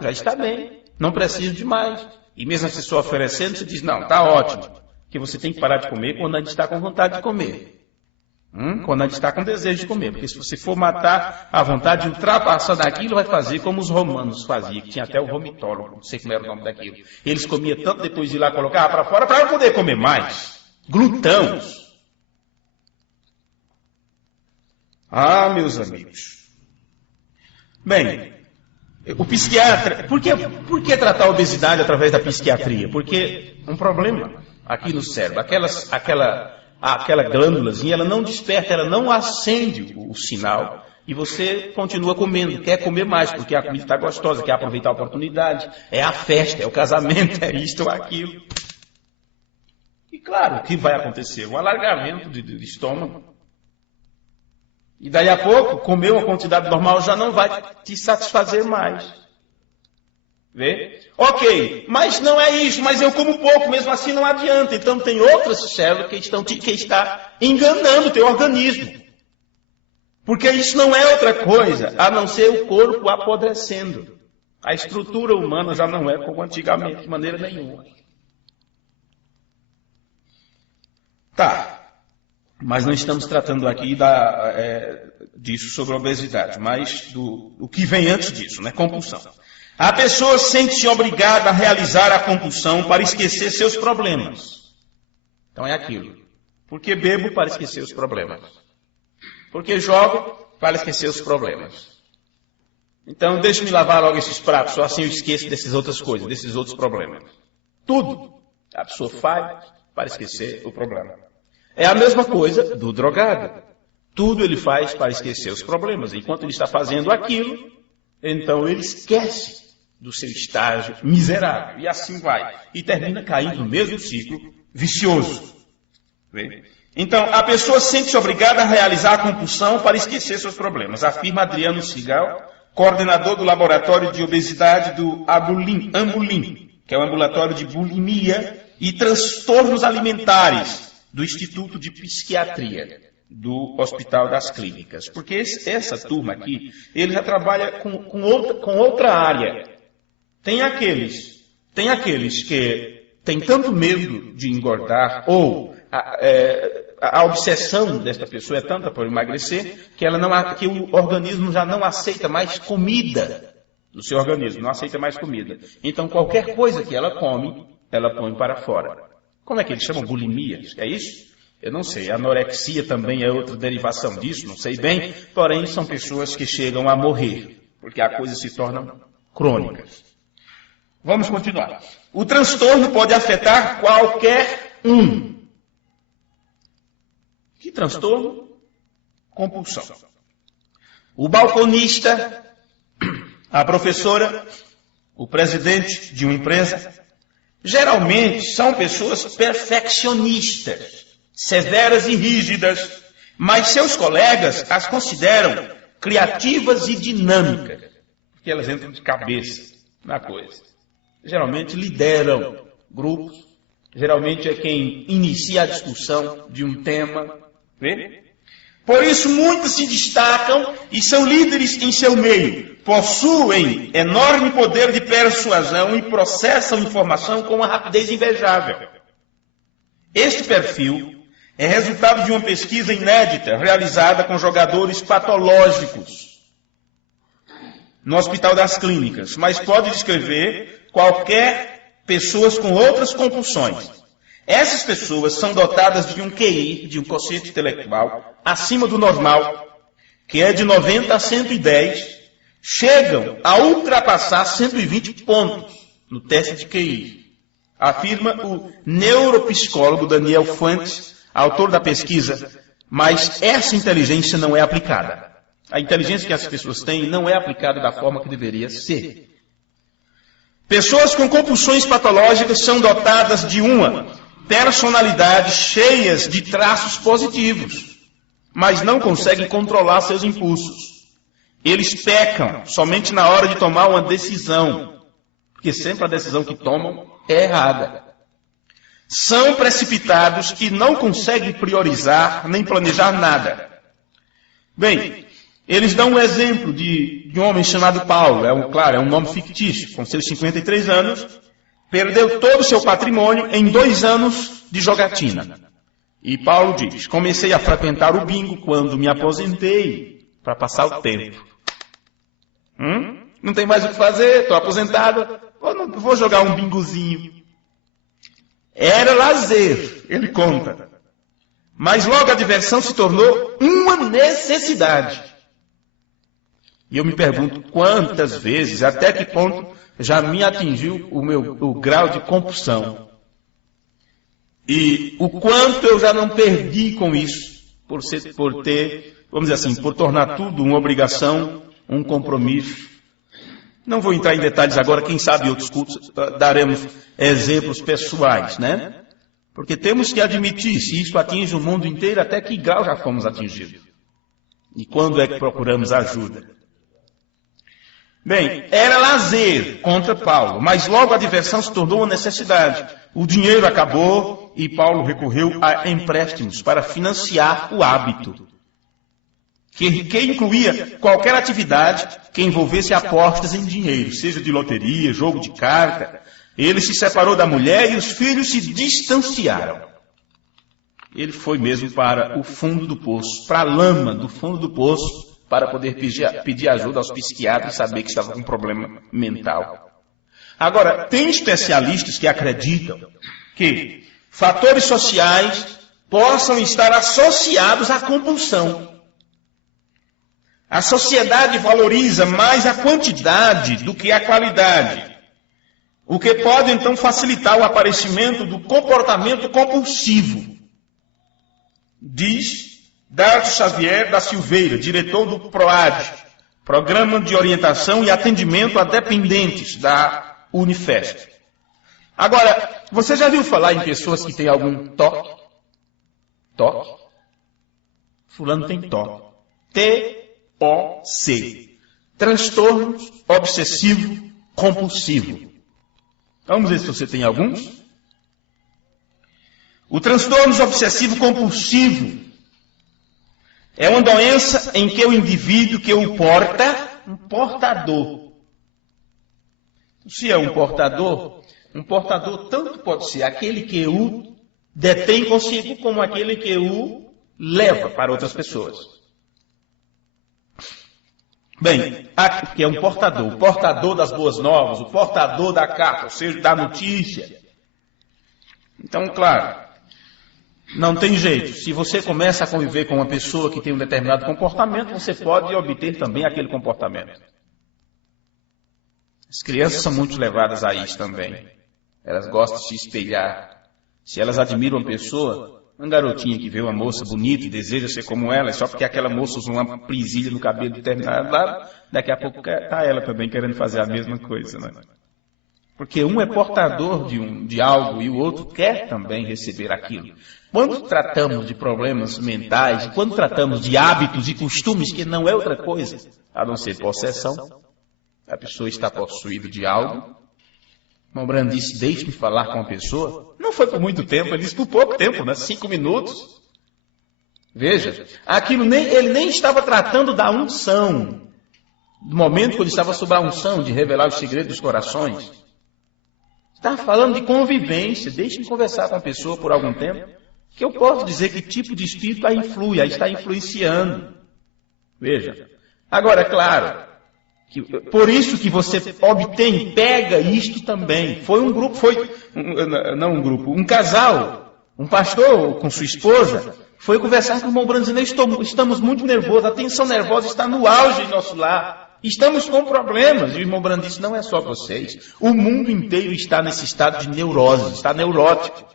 Já está bem, não preciso de mais. E mesmo a pessoa oferecendo, você diz, não, está ótimo, que você tem que parar de comer quando a gente está com vontade de comer. Quando a gente está com desejo de comer, porque se você for matar a vontade, ultrapassar daquilo, vai fazer como os romanos faziam, que tinha até o vomitólogo, não sei como era o nome daquilo. Eles comiam tanto depois de ir lá colocar para fora para poder comer mais. Glutãos. Meus amigos. Bem, o psiquiatra, por que tratar a obesidade através da psiquiatria? Porque um problema aqui no cérebro, aquela glândulazinha, ela não desperta, ela não acende o sinal, e você continua comendo, quer comer mais, porque a comida está gostosa, quer aproveitar a oportunidade, é a festa, é o casamento, é isto ou aquilo. E claro, o que vai acontecer? Um alargamento de estômago. E daí a pouco, comer uma quantidade normal já não vai te satisfazer mais. Vê? Ok, mas não é isso, mas eu como pouco, mesmo assim não adianta. Então tem outras células que está enganando o teu organismo. Porque isso não é outra coisa, a não ser o corpo apodrecendo. A estrutura humana já não é como antigamente, de maneira nenhuma. Tá. Mas não estamos tratando aqui disso sobre a obesidade, mas do que vem antes disso, né? Compulsão. A pessoa sente-se obrigada a realizar a compulsão para esquecer seus problemas. Então é aquilo. Porque bebo para esquecer os problemas. Porque jogo para esquecer os problemas. Então deixa-me lavar logo esses pratos, só assim eu esqueço dessas outras coisas, desses outros problemas. Tudo a pessoa faz para esquecer o problema. É a mesma coisa do drogado. Tudo ele faz para esquecer os problemas. Enquanto ele está fazendo aquilo, então ele esquece do seu estágio miserável. E assim vai. E termina caindo no mesmo ciclo vicioso. Vê? Então, a pessoa sente-se obrigada a realizar a compulsão para esquecer seus problemas, afirma Adriano Sigal, coordenador do Laboratório de Obesidade do Ambulim, que é o ambulatório de bulimia e transtornos alimentares do Instituto de Psiquiatria do Hospital das Clínicas. Porque essa turma aqui, ele já trabalha com outra área. Tem aqueles que têm tanto medo de engordar, ou a obsessão desta pessoa é tanta por emagrecer, que o organismo já não aceita mais comida do seu organismo, não aceita mais comida. Então, qualquer coisa que ela come, ela põe para fora. Como é que eles chamam? Bulimia? É isso? Eu não sei. Anorexia também é outra derivação disso, não sei bem. Porém, são pessoas que chegam a morrer, porque a coisa se torna crônica. Vamos continuar. O transtorno pode afetar qualquer um. Que transtorno? Compulsão. O balconista, a professora, o presidente de uma empresa, geralmente são pessoas perfeccionistas, severas e rígidas, mas seus colegas as consideram criativas e dinâmicas, porque elas entram de cabeça na coisa. Geralmente lideram grupos, geralmente é quem inicia a discussão de um tema. Vê? Por isso, muitos se destacam e são líderes em seu meio. Possuem enorme poder de persuasão e processam informação com uma rapidez invejável. Este perfil é resultado de uma pesquisa inédita realizada com jogadores patológicos no Hospital das Clínicas, mas pode descrever qualquer pessoas com outras compulsões. Essas pessoas são dotadas de um QI, de um quociente intelectual, acima do normal, que é de 90 a 110, chegam a ultrapassar 120 pontos no teste de QI. Afirma o neuropsicólogo Daniel Fuentes, autor da pesquisa, mas essa inteligência não é aplicada. A inteligência que as pessoas têm não é aplicada da forma que deveria ser. Pessoas com compulsões patológicas são dotadas de uma personalidade cheias de traços positivos, mas não conseguem controlar seus impulsos. Eles pecam somente na hora de tomar uma decisão, porque sempre a decisão que tomam é errada. São precipitados e não conseguem priorizar nem planejar nada. Bem, eles dão um exemplo de um homem chamado Paulo, é um nome fictício, com seus 53 anos, perdeu todo o seu patrimônio em 2 anos de jogatina. E Paulo diz, comecei a frequentar o bingo quando me aposentei para passar o tempo. Não tem mais o que fazer, estou aposentado, vou jogar um bingozinho. Era lazer, ele conta. Mas logo a diversão se tornou uma necessidade. E eu me pergunto quantas vezes, até que ponto já me atingiu o grau de compulsão. E o quanto eu já não perdi com isso, por ter, vamos dizer assim, por tornar tudo uma obrigação, um compromisso. Não vou entrar em detalhes agora, quem sabe em outros cultos daremos exemplos pessoais, né? Porque temos que admitir, se isso atinge o mundo inteiro, até que grau já fomos atingidos. E quando é que procuramos ajuda? Bem, era lazer contra Paulo, mas logo a diversão se tornou uma necessidade. O dinheiro acabou e Paulo recorreu a empréstimos para financiar o hábito, que incluía qualquer atividade que envolvesse apostas em dinheiro, seja de loteria, jogo de carta. Ele se separou da mulher e os filhos se distanciaram. Ele foi mesmo para o fundo do poço, para a lama do fundo do poço, para poder pedir ajuda aos psiquiatras e saber que estava com um problema mental. Agora, tem especialistas que acreditam que fatores sociais possam estar associados à compulsão. A sociedade valoriza mais a quantidade do que a qualidade, o que pode então facilitar o aparecimento do comportamento compulsivo. Diz Dardo Xavier da Silveira, diretor do PROAD, Programa de Orientação e Atendimento a Dependentes da Unifesp. Agora, você já viu falar em pessoas que têm algum toque? Toque? Fulano tem toque. TOC. Transtorno obsessivo compulsivo. Vamos ver se você tem alguns. O transtorno obsessivo compulsivo é uma doença em que o indivíduo que o porta, um portador. Se é um portador tanto pode ser aquele que o detém consigo, como aquele que o leva para outras pessoas. Bem, que é um portador, o portador das boas novas, o portador da carta, ou seja, da notícia. Então, claro, não tem jeito. Se você começa a conviver com uma pessoa que tem um determinado comportamento, você pode obter também aquele comportamento. As crianças são muito levadas a isso também. Elas gostam de se espelhar. Se elas admiram uma pessoa, uma garotinha que vê uma moça bonita e deseja ser como ela, só porque aquela moça usa uma presilha no cabelo determinado lado, daqui a pouco está ela também querendo fazer a mesma coisa, né? Porque um é portador de algo e o outro quer também receber aquilo. Quando tratamos de problemas mentais, quando tratamos de hábitos e costumes, que não é outra coisa a não ser possessão, a pessoa está possuída de algo. O Brando disse, deixe-me falar com a pessoa. Não foi por muito tempo, ele disse por pouco tempo, né? 5 minutos. Veja, ele nem estava tratando da unção, do momento que ele estava sob a unção de revelar os segredos dos corações. Estava falando de convivência, deixe-me conversar com a pessoa por algum tempo, que eu posso dizer que tipo de espírito a influi, a está influenciando. Veja. Agora, é claro, por isso que você obtém, pega isto também. Um casal, um pastor com sua esposa, foi conversar com o irmão Brando dizendo, estamos muito nervosos, a tensão nervosa está no auge em nosso lar. Estamos com problemas. E o irmão Brando disse, não é só vocês. O mundo inteiro está nesse estado de neurose, está neurótico.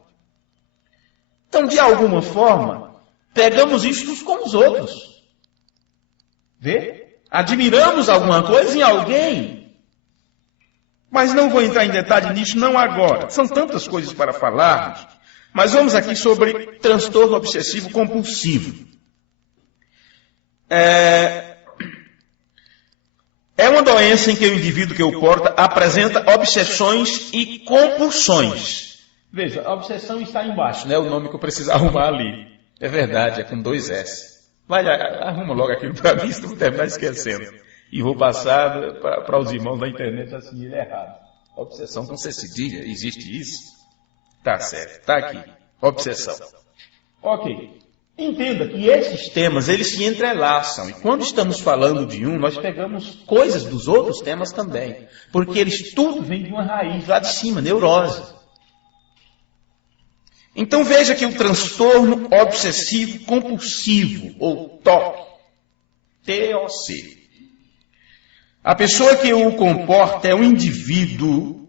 Então, de alguma forma, pegamos isto uns com os outros. Vê? Admiramos alguma coisa em alguém. Mas não vou entrar em detalhe nisso, não agora. São tantas coisas para falarmos. Mas vamos aqui sobre transtorno obsessivo compulsivo. É uma doença em que o indivíduo que o porta apresenta obsessões e compulsões. Veja, a obsessão está embaixo, né? O nome que eu preciso arrumar ali. É verdade, é com 2 S. Vai, arruma logo aquilo para mim, senão vou terminar esquecendo. E vou passar para os irmãos da internet assim, ele é errado. Obsessão com C cedilha, existe isso? Tá certo, tá aqui. Obsessão. Ok. Entenda que esses temas, eles se entrelaçam. E quando estamos falando de um, nós pegamos coisas dos outros temas também. Porque eles tudo vem de uma raiz lá de cima, neurose. Então veja que o transtorno obsessivo compulsivo, ou TOC, TOC. A pessoa que o comporta é um indivíduo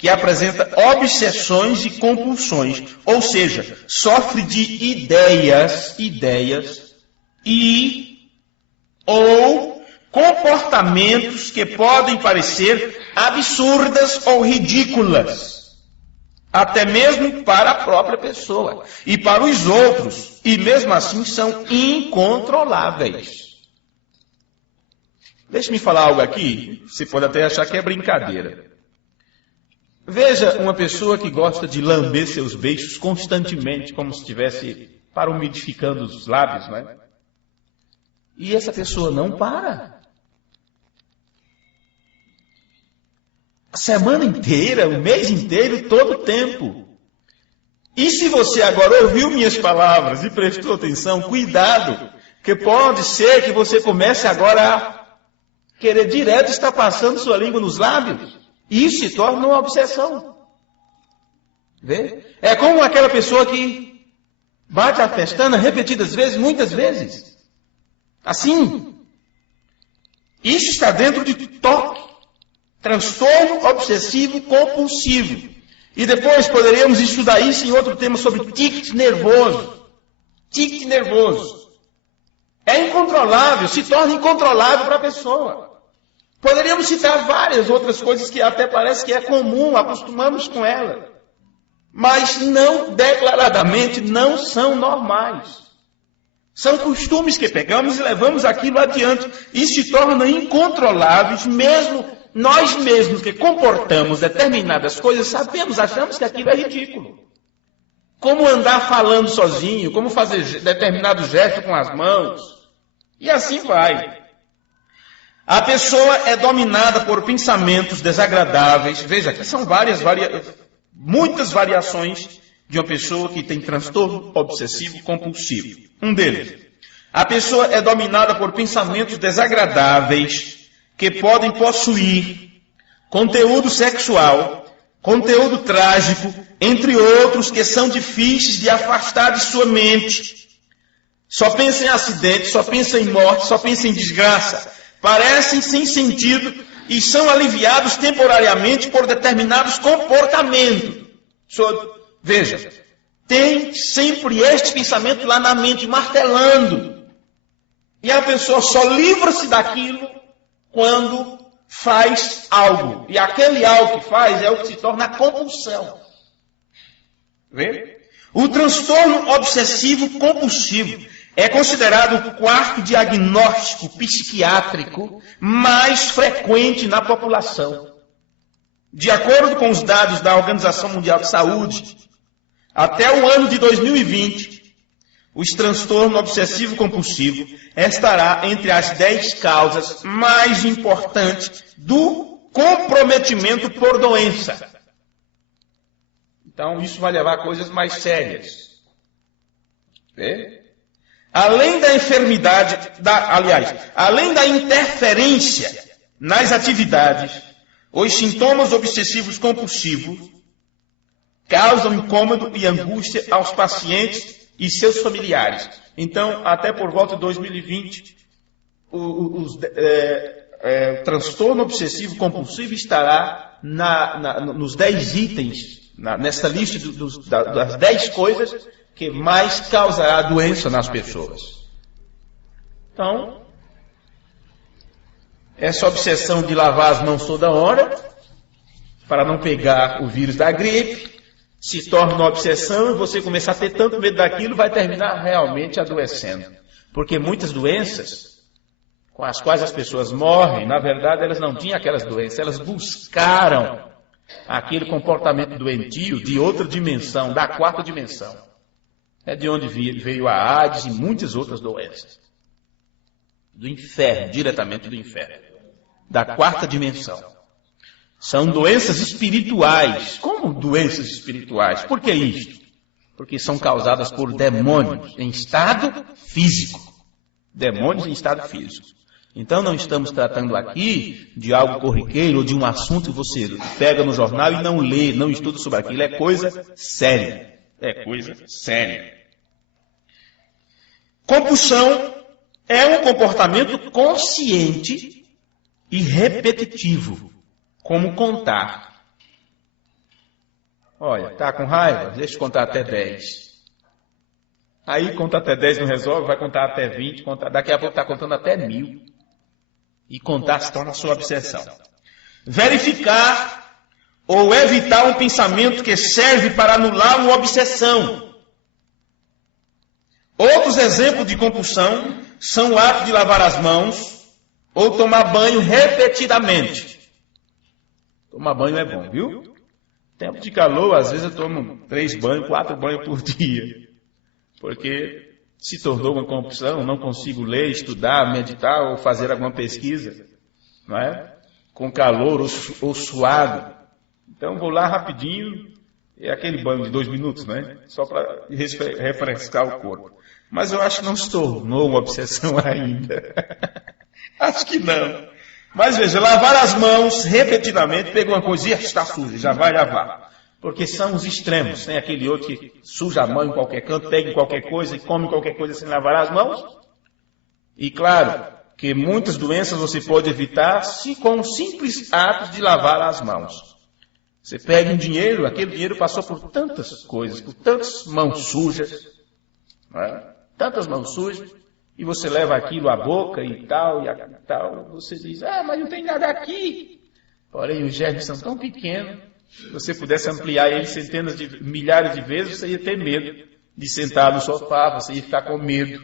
que apresenta obsessões e compulsões, ou seja, sofre de ideias e ou comportamentos que podem parecer absurdas ou ridículas, até mesmo para a própria pessoa e para os outros, e mesmo assim são incontroláveis. Deixe-me falar algo aqui, você pode até achar que é brincadeira. Veja uma pessoa que gosta de lamber seus beijos constantemente, como se estivesse umidificando os lábios, não é? E essa pessoa não para. A semana inteira, o mês inteiro, todo o tempo. E se você agora ouviu minhas palavras e prestou atenção, cuidado, que pode ser que você comece agora a querer direto estar passando sua língua nos lábios. E isso se torna uma obsessão. Vê? É como aquela pessoa que bate a pestana repetidas vezes, muitas vezes. Assim. Isso está dentro de TOC. Transtorno obsessivo compulsivo. E depois poderíamos estudar isso em outro tema sobre tique nervoso. Tique nervoso. É incontrolável, se torna incontrolável para a pessoa. Poderíamos citar várias outras coisas que até parece que é comum, acostumamos com ela. Mas não, declaradamente, não são normais. São costumes que pegamos e levamos aquilo adiante e se tornam incontroláveis, mesmo nós mesmos que comportamos determinadas coisas, achamos que aquilo é ridículo. Como andar falando sozinho, como fazer determinado gesto com as mãos, e assim vai. A pessoa é dominada por pensamentos desagradáveis. Veja, aqui são muitas variações de uma pessoa que tem transtorno obsessivo compulsivo. Um deles. A pessoa é dominada por pensamentos desagradáveis que podem possuir conteúdo sexual, conteúdo trágico, entre outros que são difíceis de afastar de sua mente. Só pensa em acidente, só pensa em morte, só pensa em desgraça. Parecem sem sentido e são aliviados temporariamente por determinados comportamentos. Veja, tem sempre este pensamento lá na mente, martelando. E a pessoa só livra-se daquilo quando faz algo. E aquele algo que faz é o que se torna a compulsão. Vê? O transtorno obsessivo compulsivo é considerado o quarto diagnóstico psiquiátrico mais frequente na população. De acordo com os dados da Organização Mundial de Saúde, até o ano de 2020, o transtorno obsessivo compulsivo estará entre as 10 causas mais importantes do comprometimento por doença. Então, isso vai levar a coisas mais sérias. Vê? Além da enfermidade, além da interferência nas atividades, os sintomas obsessivos compulsivos causam incômodo e angústia aos pacientes e seus familiares. Então, até por volta de 2020, o transtorno obsessivo compulsivo estará nos 10 itens, nessa lista das 10 coisas que mais causará doença nas pessoas. Então, essa obsessão de lavar as mãos toda hora, para não pegar o vírus da gripe, se torna uma obsessão e você começar a ter tanto medo daquilo, vai terminar realmente adoecendo. Porque muitas doenças com as quais as pessoas morrem, na verdade elas não tinham aquelas doenças, elas buscaram aquele comportamento doentio de outra dimensão, da quarta dimensão. É de onde veio a AIDS e muitas outras doenças. Do inferno, diretamente do inferno. Da quarta dimensão. São doenças espirituais. Como doenças espirituais? Por que isto? Porque são causadas por demônios em estado físico. Demônios em estado físico. Então não estamos tratando aqui de algo corriqueiro ou de um assunto que você pega no jornal e não lê, não estuda sobre aquilo. É coisa séria. É coisa séria. Compulsão é um comportamento consciente e repetitivo, como contar, Olha, tá com raiva? Deixa eu contar até 10. Aí conta até 10 não resolve, vai contar até 20, daqui a pouco está contando até 1000. E contar se torna a sua obsessão. Verificar ou evitar um pensamento que serve para anular uma obsessão. Outros exemplos de compulsão são o ato de lavar as mãos ou tomar banho repetidamente. Tomar banho é bom, viu? Tempo de calor, às vezes eu tomo 3 banhos, 4 banhos por dia. Porque se tornou uma compulsão, não consigo ler, estudar, meditar ou fazer alguma pesquisa, não é? Com calor ou suado. Então vou lá rapidinho, é aquele banho de 2 minutos, né? Só para refrescar o corpo. Mas eu acho que não se tornou uma obsessão ainda. Acho que não. Mas veja, lavar as mãos repetidamente, pegou uma coisinha, está suja, já vai lavar. Porque são os extremos. Tem aquele outro que suja a mão em qualquer canto, pega em qualquer coisa e come qualquer coisa sem lavar as mãos. E claro, que muitas doenças você pode evitar com um simples ato de lavar as mãos. Você pega um dinheiro, aquele dinheiro passou por tantas coisas, por tantas mãos sujas, não é? Tantas mãos sujas, e você leva aquilo à boca e tal, você diz, mas não tem nada aqui. Porém, os germes são tão pequenos, se você pudesse ampliar eles centenas de milhares de vezes, você ia ter medo de sentar no sofá, você ia ficar com medo,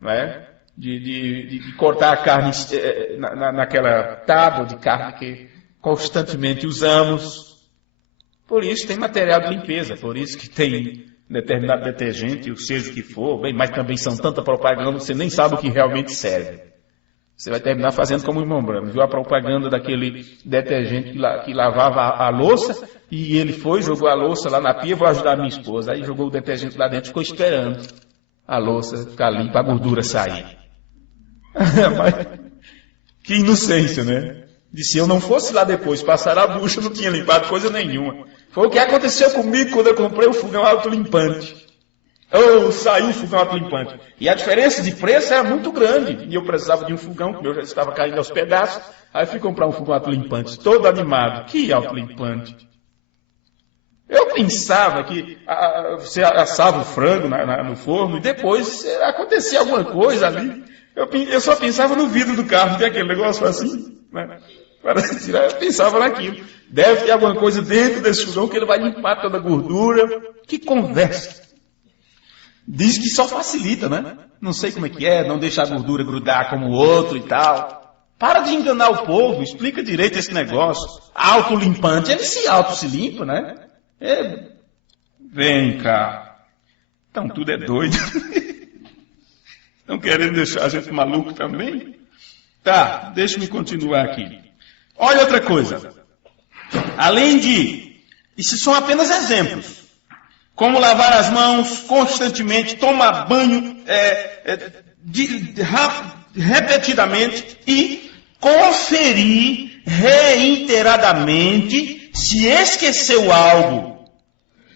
não é? De cortar a carne naquela tábua de carne que constantemente usamos. Por isso tem material de limpeza, por isso que tem determinado detergente, ou seja o que for, bem, mas também são tanta propaganda, você nem sabe o que realmente serve. Você vai terminar fazendo como o irmão Brano, viu a propaganda daquele detergente que lavava a louça, e ele foi, jogou a louça lá na pia, vou ajudar a minha esposa. Aí jogou o detergente lá dentro, ficou esperando a louça ficar limpa, a gordura sair. Mas, que inocência, né? Se eu não fosse lá depois passar a bucha, não tinha limpado coisa nenhuma. Foi o que aconteceu comigo quando eu comprei o fogão autolimpante. Saiu o fogão autolimpante. E a diferença de preço era muito grande. E eu precisava de um fogão, que o meu já estava caindo aos pedaços. Aí fui comprar um fogão autolimpante, todo animado. Que autolimpante? Eu pensava que você assava o frango no forno e depois acontecia alguma coisa ali. Eu só pensava no vidro do carro, tem aquele negócio assim, né? Para tirar, eu pensava naquilo. Deve ter alguma coisa dentro desse fogão que ele vai limpar toda a gordura. Que conversa! Diz que só facilita, né? Não sei como é que é, não deixar a gordura grudar como o outro e tal. Para de enganar o povo, explica direito esse negócio. Autolimpante, ele se limpa, né? Vem cá. Então tudo é doido. Estão querendo deixar a gente maluco também? Tá, deixa-me continuar aqui. Olha outra coisa. Além de... Isso são apenas exemplos. Como lavar as mãos constantemente, tomar banho repetidamente e conferir reiteradamente se esqueceu algo.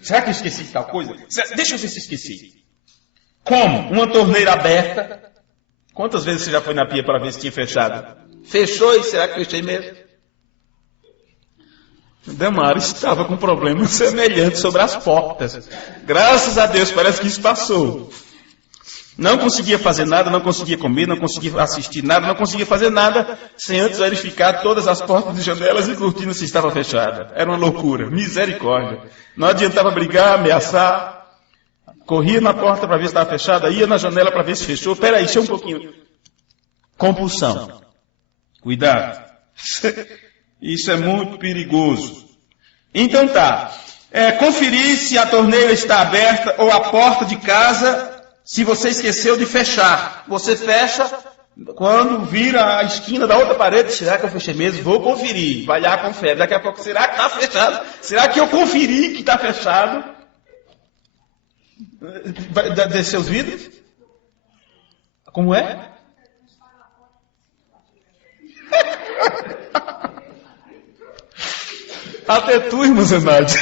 Será que eu esqueci de tal coisa? Deixa eu ver se esqueci. Como? Uma torneira aberta. Quantas vezes você já foi na pia para ver se tinha fechado? Fechou e será que fechei mesmo? Damares estava com problemas semelhantes sobre as portas. Graças a Deus, parece que isso passou. Não conseguia fazer nada, não conseguia comer, não conseguia assistir nada, não conseguia fazer nada sem antes verificar todas as portas e janelas e cortinas se estavam fechadas. Era uma loucura, misericórdia. Não adiantava brigar, ameaçar. Corria na porta para ver se estava fechada, ia na janela para ver se fechou. Peraí, deixa um pouquinho. Compulsão. Cuidado. Isso é muito perigoso. Então tá. Conferir se a torneira está aberta ou a porta de casa, se você esqueceu de fechar. Você fecha, quando vira a esquina da outra parede, será que eu fechei mesmo? Vou conferir. Vai lá, confere. Daqui a pouco, será que está fechado? Será que eu conferi que está fechado? Vai descer os vidros? Como é? Até tu, irmã Zenaide.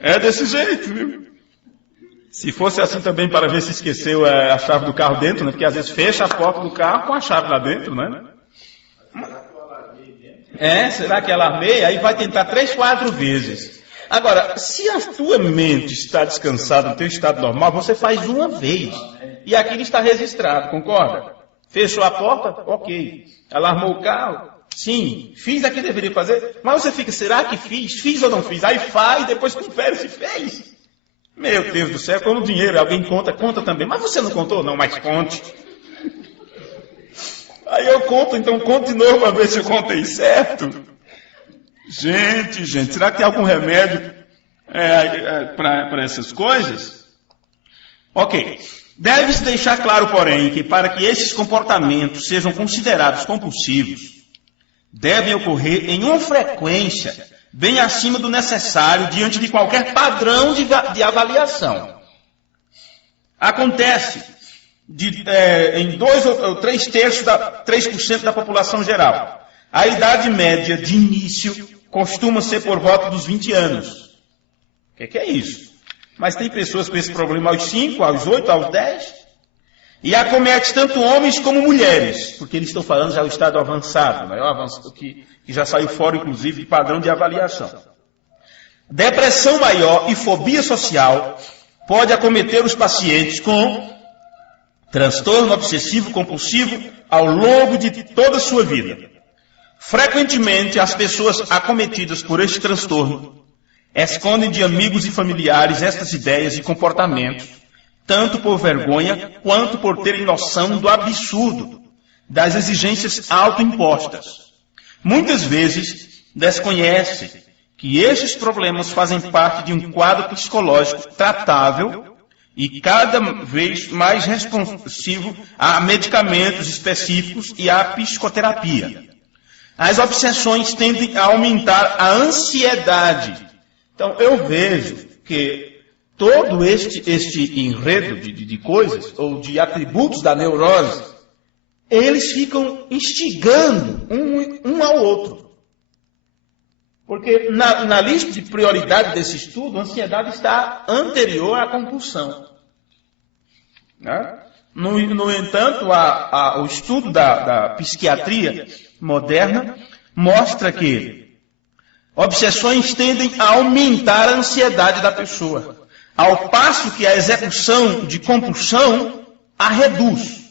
É desse jeito, viu? Se fosse assim também para ver se esqueceu a chave do carro dentro, né? Porque às vezes fecha a porta do carro com a chave lá dentro, né? Será que alarmei? Aí vai tentar 3, 4 vezes. Agora, se a tua mente está descansada no teu estado normal, você faz uma vez. E aquilo está registrado, concorda? Fechou a porta? Ok. Alarmou o carro? Sim. Fiz aquilo que deveria fazer? Mas você fica, será que fiz? Fiz ou não fiz? Aí faz, depois confere se fez. Meu Deus do céu, como dinheiro, alguém conta também. Mas você não contou? Não, mas conte. Aí eu conto, então conte de novo para ver se eu contei certo. Gente, será que tem algum remédio para essas coisas? Ok. Deve-se deixar claro, porém, que para que esses comportamentos sejam considerados compulsivos, devem ocorrer em uma frequência bem acima do necessário diante de qualquer padrão de avaliação. Acontece em 2 ou 3% da população geral. A idade média de início costuma ser por volta dos 20 anos. O que é isso? Mas tem pessoas com esse problema aos 5, aos 8, aos 10. E acomete tanto homens como mulheres, porque eles estão falando já o estado avançado, né? Que já saiu fora, inclusive, de padrão de avaliação. Depressão maior e fobia social pode acometer os pacientes com transtorno obsessivo-compulsivo ao longo de toda a sua vida. Frequentemente, as pessoas acometidas por este transtorno escondem de amigos e familiares estas ideias e comportamentos, tanto por vergonha quanto por terem noção do absurdo das exigências autoimpostas. Muitas vezes desconhecem que estes problemas fazem parte de um quadro psicológico tratável e cada vez mais responsivo a medicamentos específicos e à psicoterapia. As obsessões tendem a aumentar a ansiedade. Então, eu vejo que todo este enredo de coisas, ou de atributos da neurose, eles ficam instigando um ao outro. Porque na lista de prioridade desse estudo, a ansiedade está anterior à compulsão. Né? No entanto, o estudo da psiquiatria moderna mostra que obsessões tendem a aumentar a ansiedade da pessoa, ao passo que a execução de compulsão a reduz.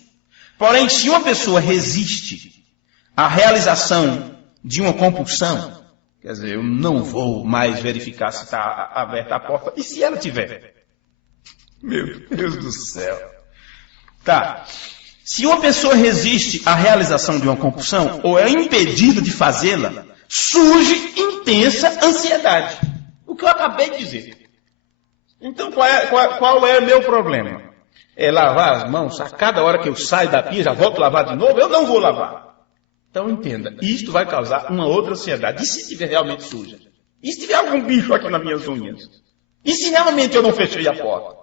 Porém, se uma pessoa resiste à realização de uma compulsão, quer dizer, eu não vou mais verificar se está aberta a porta, e se ela tiver? Meu Deus do céu. Tá. Se uma pessoa resiste à realização de uma compulsão, ou é impedida de fazê-la, surge intensa ansiedade. O que eu acabei de dizer. Então, qual é o meu problema? É lavar as mãos, a cada hora que eu saio da pia, já volto a lavar de novo? Eu não vou lavar. Então, entenda, isto vai causar uma outra ansiedade. E se estiver realmente suja? E se tiver algum bicho aqui nas minhas unhas? E se realmente eu não fechei a porta?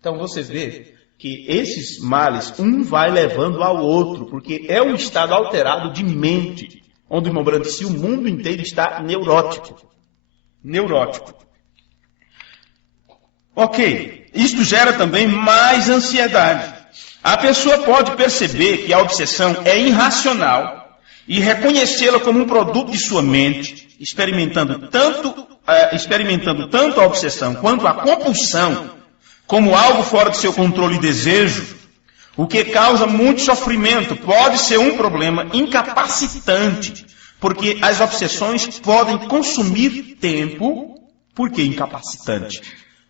Então, você vê que esses males, um vai levando ao outro, porque é um estado alterado de mente, onde, irmão Brandt, o mundo inteiro está neurótico. Neurótico. Ok, isto gera também mais ansiedade. A pessoa pode perceber que a obsessão é irracional e reconhecê-la como um produto de sua mente, experimentando tanto a obsessão quanto a compulsão como algo fora do seu controle e desejo, o que causa muito sofrimento. Pode ser um problema incapacitante, porque as obsessões podem consumir tempo. Por que incapacitante?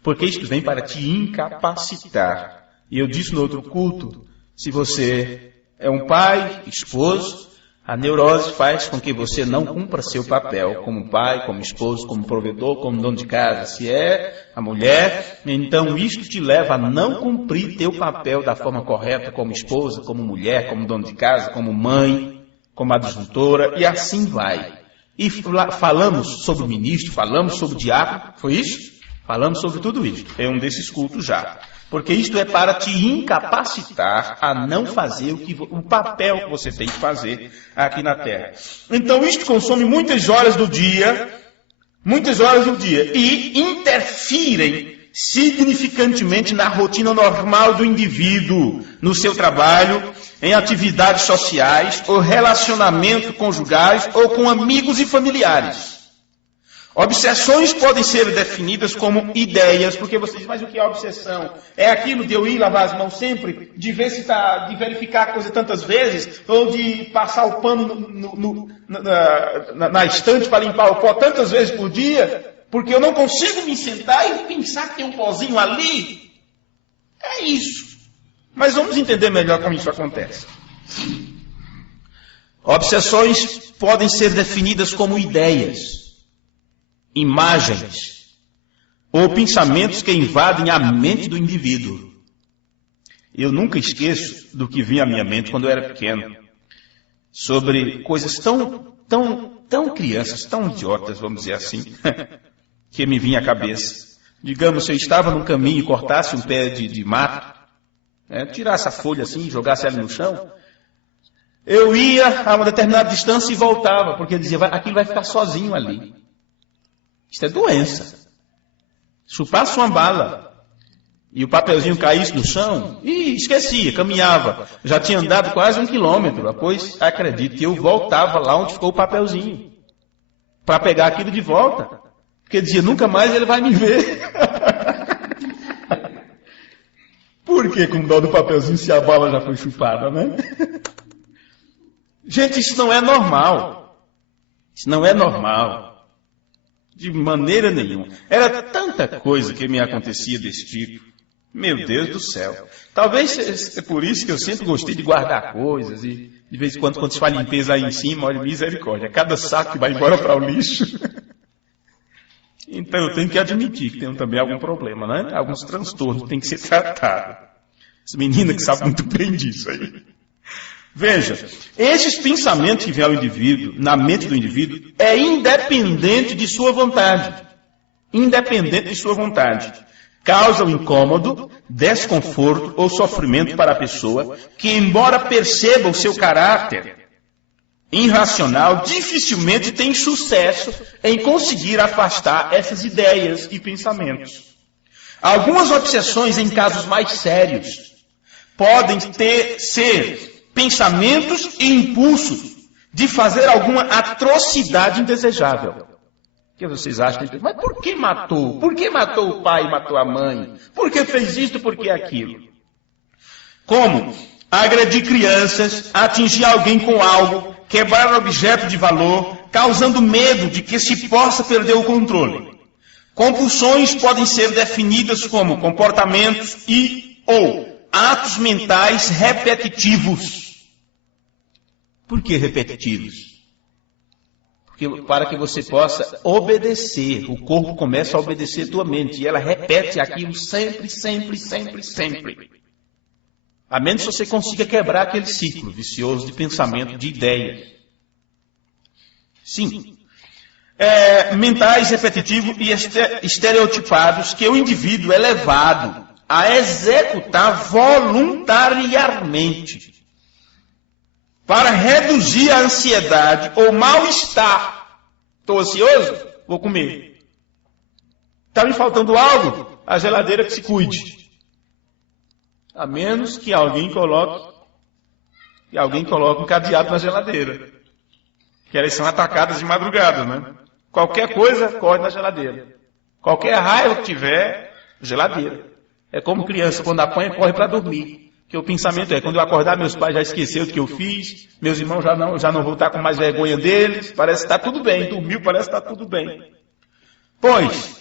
Porque isto vem para te incapacitar. E eu disse no outro culto, se você é um pai, esposo, a neurose faz com que você não cumpra seu papel como pai, como esposo, como provedor, como dono de casa. Se é a mulher, então isto te leva a não cumprir teu papel da forma correta como esposa, como mulher, como dono de casa, como mãe, como adjuntora, e assim vai. E falamos sobre o ministro, falamos sobre o diácono, foi isso? Falamos sobre tudo isso. É um desses cultos já. Porque isto é para te incapacitar a não fazer o papel que você tem que fazer aqui na Terra. Então isto consome muitas horas do dia, e interfirem significantemente na rotina normal do indivíduo, no seu trabalho, em atividades sociais ou relacionamento conjugais ou com amigos e familiares. Obsessões podem ser definidas como ideias, porque você diz, mas o que é obsessão? É aquilo de eu ir lavar as mãos sempre, de ver se de verificar a coisa tantas vezes, ou de passar o pano na estante para limpar o pó tantas vezes por dia, porque eu não consigo me sentar e pensar que tem um pozinho ali. É isso. Mas vamos entender melhor como isso acontece. Obsessões podem ser definidas como ideias, imagens ou pensamentos que invadem a mente do indivíduo. Eu nunca esqueço do que vinha à minha mente quando eu era pequeno, sobre coisas tão crianças, tão idiotas, vamos dizer assim, que me vinha à cabeça. Digamos, se eu estava num caminho e cortasse um pé de mato, tirasse a folha assim e jogasse ela no chão, eu ia a uma determinada distância e voltava, porque eu dizia, aquilo vai ficar sozinho ali. Isso é doença. Chupasse uma bala e o papelzinho caísse no chão, e esquecia, caminhava. Já tinha andado quase 1 quilômetro. Depois, acredite, eu voltava lá onde ficou o papelzinho para pegar aquilo de volta. Porque dizia, nunca mais ele vai me ver. Por que com dó do papelzinho se a bala já foi chupada, né? Gente, isso não é normal. Isso não é normal. De maneira nenhuma. Era tanta coisa que me acontecia desse tipo. Meu Deus do céu. Talvez é por isso que eu sempre gostei de guardar coisas. E de vez em quando se faz limpeza aí em cima, olha, misericórdia. Cada saco que vai embora para o lixo. Então eu tenho que admitir que tenho também algum problema, né? Alguns transtornos que tem que ser tratado. Essa menina que sabe muito bem disso aí. Veja, esses pensamentos que vêm ao indivíduo, na mente do indivíduo, é independente de sua vontade. Independente de sua vontade. Causam incômodo, desconforto ou sofrimento para a pessoa que, embora perceba o seu caráter irracional, dificilmente tem sucesso em conseguir afastar essas ideias e pensamentos. Algumas obsessões, em casos mais sérios, podem ser pensamentos e impulsos de fazer alguma atrocidade indesejável. O que vocês acham? Mas por que matou? Por que matou o pai e matou a mãe? Por que fez isto? Por que aquilo? Como agredir crianças, atingir alguém com algo, quebrar objeto de valor, causando medo de que se possa perder o controle. Compulsões podem ser definidas como comportamentos ou atos mentais repetitivos. Por que repetitivos? Porque para que você possa obedecer, o corpo começa a obedecer a tua mente e ela repete aquilo sempre, sempre, sempre, sempre. A menos que você consiga quebrar aquele ciclo vicioso de pensamento, de ideias. Sim. Mentais, repetitivos e estereotipados que o indivíduo é levado a executar voluntariamente para reduzir a ansiedade ou mal-estar. Estou ansioso? Vou comer. Está me faltando algo? A geladeira que se cuide. A menos que alguém coloque um cadeado na geladeira. Que elas são atacadas de madrugada, né? Qualquer coisa, corre na geladeira. Qualquer raiva que tiver, geladeira. É como criança, quando apanha, corre para dormir. Que o pensamento é, quando eu acordar, meus pais já esqueceram do que eu fiz, meus irmãos já não vão estar com mais vergonha deles, parece que está tudo bem, dormiu, parece que está tudo bem. Pois,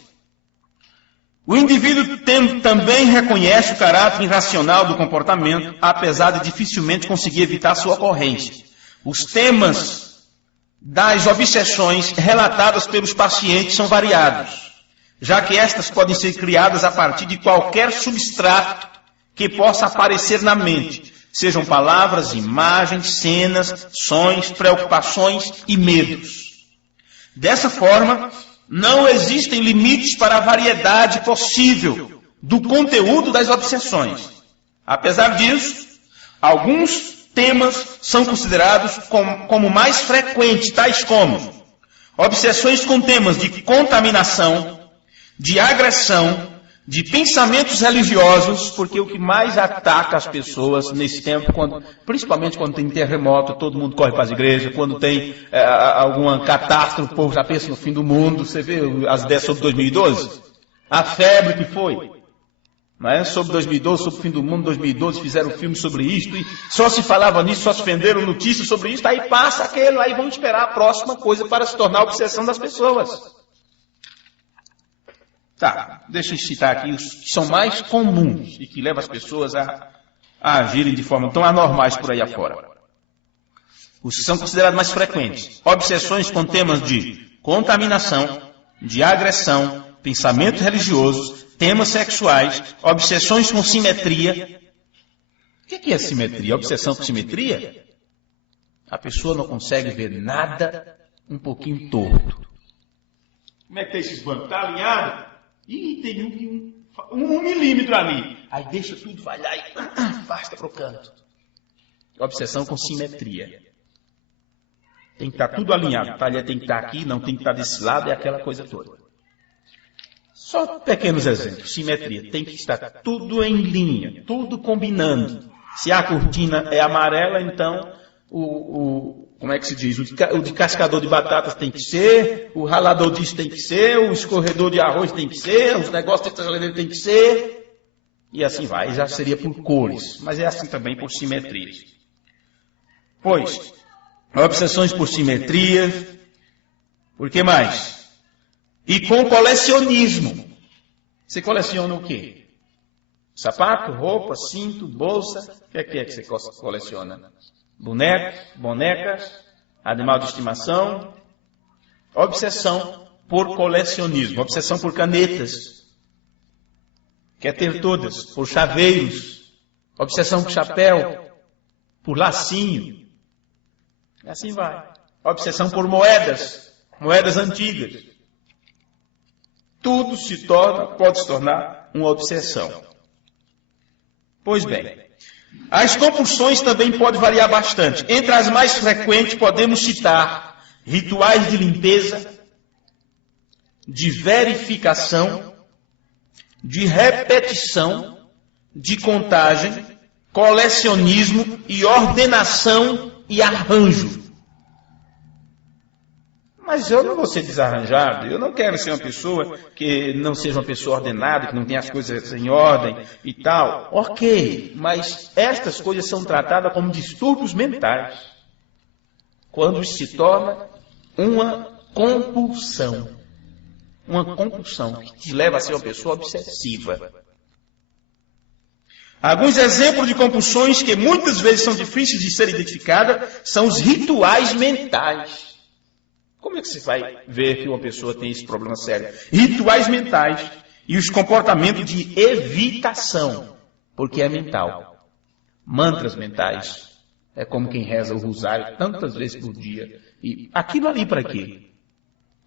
o indivíduo também reconhece o caráter irracional do comportamento, apesar de dificilmente conseguir evitar sua ocorrência. Os temas das obsessões relatadas pelos pacientes são variados, já que estas podem ser criadas a partir de qualquer substrato que possa aparecer na mente, sejam palavras, imagens, cenas, sons, preocupações e medos. Dessa forma, não existem limites para a variedade possível do conteúdo das obsessões. Apesar disso, alguns temas são considerados como mais frequentes, tais como obsessões com temas de contaminação, de agressão, de pensamentos religiosos, porque o que mais ataca as pessoas nesse tempo, principalmente quando tem terremoto, todo mundo corre para as igrejas, quando tem alguma catástrofe, o povo já pensa no fim do mundo. Você vê as ideias sobre 2012? A febre que foi. Não é? Sobre 2012, sobre o fim do mundo, 2012, fizeram um filme sobre isto, e só se falava nisso, só se venderam notícias sobre isso, aí passa aquilo, aí vão esperar a próxima coisa para se tornar a obsessão das pessoas. Tá, deixa eu citar aqui os que são mais comuns e que levam as pessoas a agirem de forma tão anormais por aí afora. Os que são considerados mais frequentes. Obsessões com temas de contaminação, de agressão, pensamentos religiosos, temas sexuais, obsessões com simetria. O que é simetria? Obsessão com simetria? A pessoa não consegue ver nada um pouquinho torto. Como é que tem esses bancos? Está alinhado? Ih, tem um milímetro ali. Aí deixa tudo falhar e afasta para o canto. Obsessão com simetria. Tem que estar tudo alinhado. O talher tem que estar aqui, não tem que estar desse lado, é aquela coisa toda. Só pequenos exemplos. Simetria. Tem que estar tudo em linha, tudo combinando. Se a cortina é amarela, então como é que se diz? O de cascador de batatas tem que ser, o ralador disso tem que ser, o escorredor de arroz tem que ser, os negócios de geladeira tem que ser, e assim vai. Já seria por cores, mas é assim também por simetrias. Pois, obsessões por simetria, por que mais? E com colecionismo. Você coleciona o quê? Sapato, roupa, cinto, bolsa, o que é que você coleciona? Bonecos, bonecas, animal de estimação. Obsessão por colecionismo, obsessão por canetas. Quer ter todas, por chaveiros, obsessão por chapéu, por lacinho. E assim vai. Obsessão por moedas, moedas antigas. Tudo pode se tornar uma obsessão. Pois bem, as compulsões também podem variar bastante. Entre as mais frequentes podemos citar rituais de limpeza, de verificação, de repetição, de contagem, colecionismo e ordenação e arranjo. Mas eu não vou ser desarranjado, eu não quero ser uma pessoa que não seja uma pessoa ordenada, que não tenha as coisas em ordem e tal. Ok, mas estas coisas são tratadas como distúrbios mentais, quando se torna uma compulsão. Uma compulsão que te leva a ser uma pessoa obsessiva. Alguns exemplos de compulsões que muitas vezes são difíceis de ser identificadas são os rituais mentais. Como é que se vai ver que uma pessoa tem esse problema sério? Rituais mentais e os comportamentos de evitação, porque é mental. Mantras mentais. É como quem reza o rosário tantas vezes por dia. E aquilo ali para quê?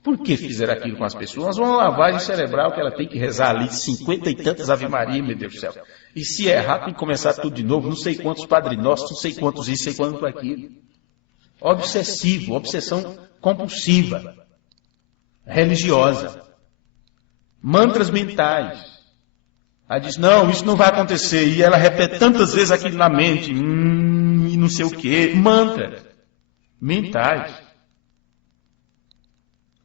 Por que fizeram aquilo com as pessoas? Uma lavagem cerebral que ela tem que rezar ali 50 e tantas Ave Maria, meu Deus do céu. E se errar, tem que começar tudo de novo. Não sei quantos Padre Nossos, não sei quantos isso, sei quanto aquilo. Obsessivo, obsessão compulsiva, religiosa, mantras mentais. Ela diz, não, isso não vai acontecer. E ela repete tantas vezes aquilo na mente, e não sei o quê. Mantras mentais.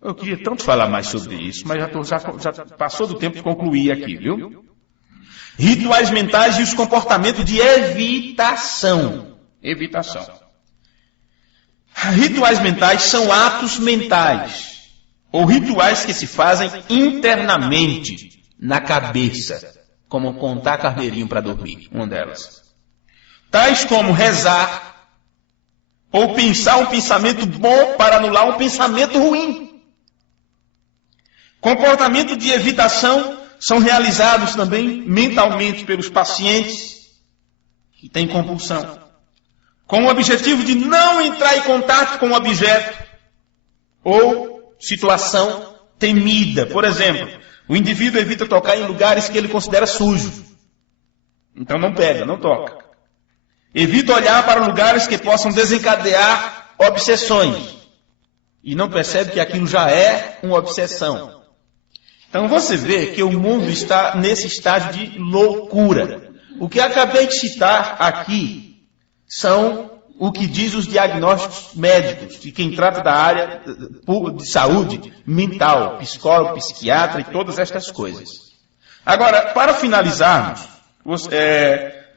Eu queria tanto falar mais sobre isso, mas já passou do tempo de concluir aqui, viu? Rituais mentais e os comportamentos de evitação. Evitação. Rituais mentais são atos mentais, ou rituais que se fazem internamente, na cabeça, como contar carneirinho para dormir, uma delas. Tais como rezar, ou pensar um pensamento bom para anular um pensamento ruim. Comportamento de evitação são realizados também mentalmente pelos pacientes que têm compulsão, com o objetivo de não entrar em contato com o objeto ou situação temida. Por exemplo, o indivíduo evita tocar em lugares que ele considera sujos. Então não pega, não toca. Evita olhar para lugares que possam desencadear obsessões. E não percebe que aquilo já é uma obsessão. Então você vê que o mundo está nesse estágio de loucura. O que acabei de citar aqui são o que diz os diagnósticos médicos, de quem trata da área de saúde mental, psicólogo, psiquiatra e todas estas coisas. Agora, para finalizarmos,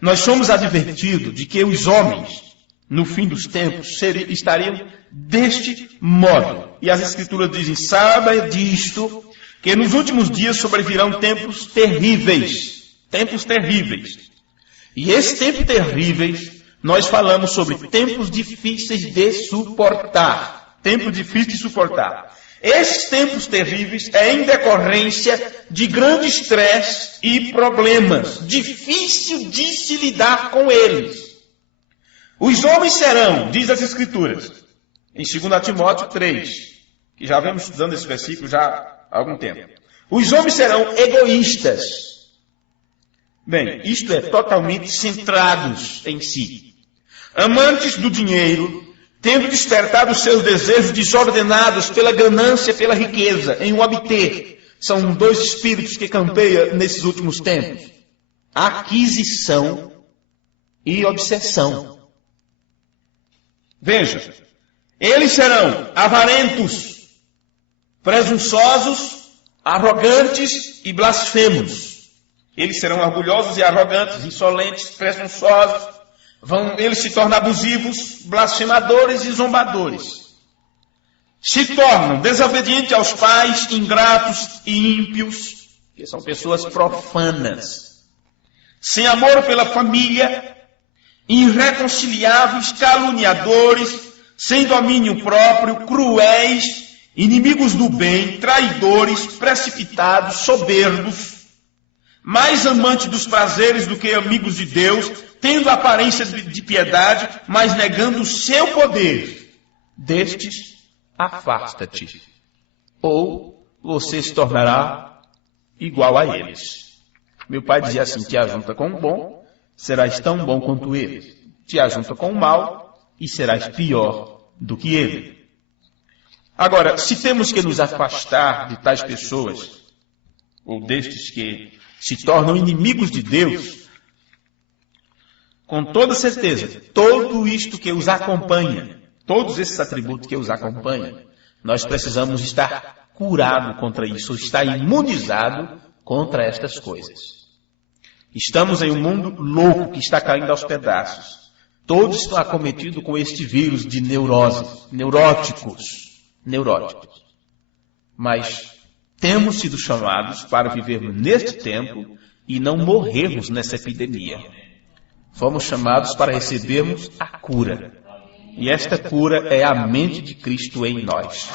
nós somos advertidos de que os homens, no fim dos tempos, estariam deste modo. E as Escrituras dizem, saiba disto, que nos últimos dias sobrevirão tempos terríveis. Tempos terríveis. E esses tempos terríveis, nós falamos sobre tempos difíceis de suportar. Tempos difíceis de suportar. Esses tempos terríveis é em decorrência de grande estresse e problemas. Difícil de se lidar com eles. Os homens serão, diz as Escrituras, em 2 Timóteo 3, que já vemos estudando esse versículo já há algum tempo. Os homens serão egoístas. Bem, isto é, totalmente centrados em si. Amantes do dinheiro, tendo despertado os seus desejos desordenados pela ganância, pela riqueza, em o obter. São dois espíritos que campeiam nesses últimos tempos. Aquisição e obsessão. Veja, eles serão avarentos, presunçosos, arrogantes e blasfemos. Eles serão orgulhosos e arrogantes, insolentes, presunçosos. Eles se tornam abusivos, blasfemadores e zombadores. Se tornam desobedientes aos pais, ingratos e ímpios, que são pessoas profanas. Sem amor pela família, irreconciliáveis, caluniadores, sem domínio próprio, cruéis, inimigos do bem, traidores, precipitados, soberbos, mais amantes dos prazeres do que amigos de Deus, tendo aparência de piedade, mas negando o seu poder. Destes, afasta-te, ou você se tornará igual a eles. Meu pai dizia assim, te ajunta com o bom, serás tão bom quanto ele. Te ajunta com o mal, e serás pior do que ele. Agora, se temos que nos afastar de tais pessoas, ou destes que se tornam inimigos de Deus, com toda certeza, todo isto que os acompanha, todos esses atributos que os acompanham, nós precisamos estar curado contra isso, estar imunizado contra estas coisas. Estamos em um mundo louco que está caindo aos pedaços. Todos estão acometidos com este vírus de neurose, neuróticos. Mas temos sido chamados para vivermos neste tempo e não morrermos nessa epidemia. Fomos chamados para recebermos a cura. E esta cura é a mente de Cristo em nós.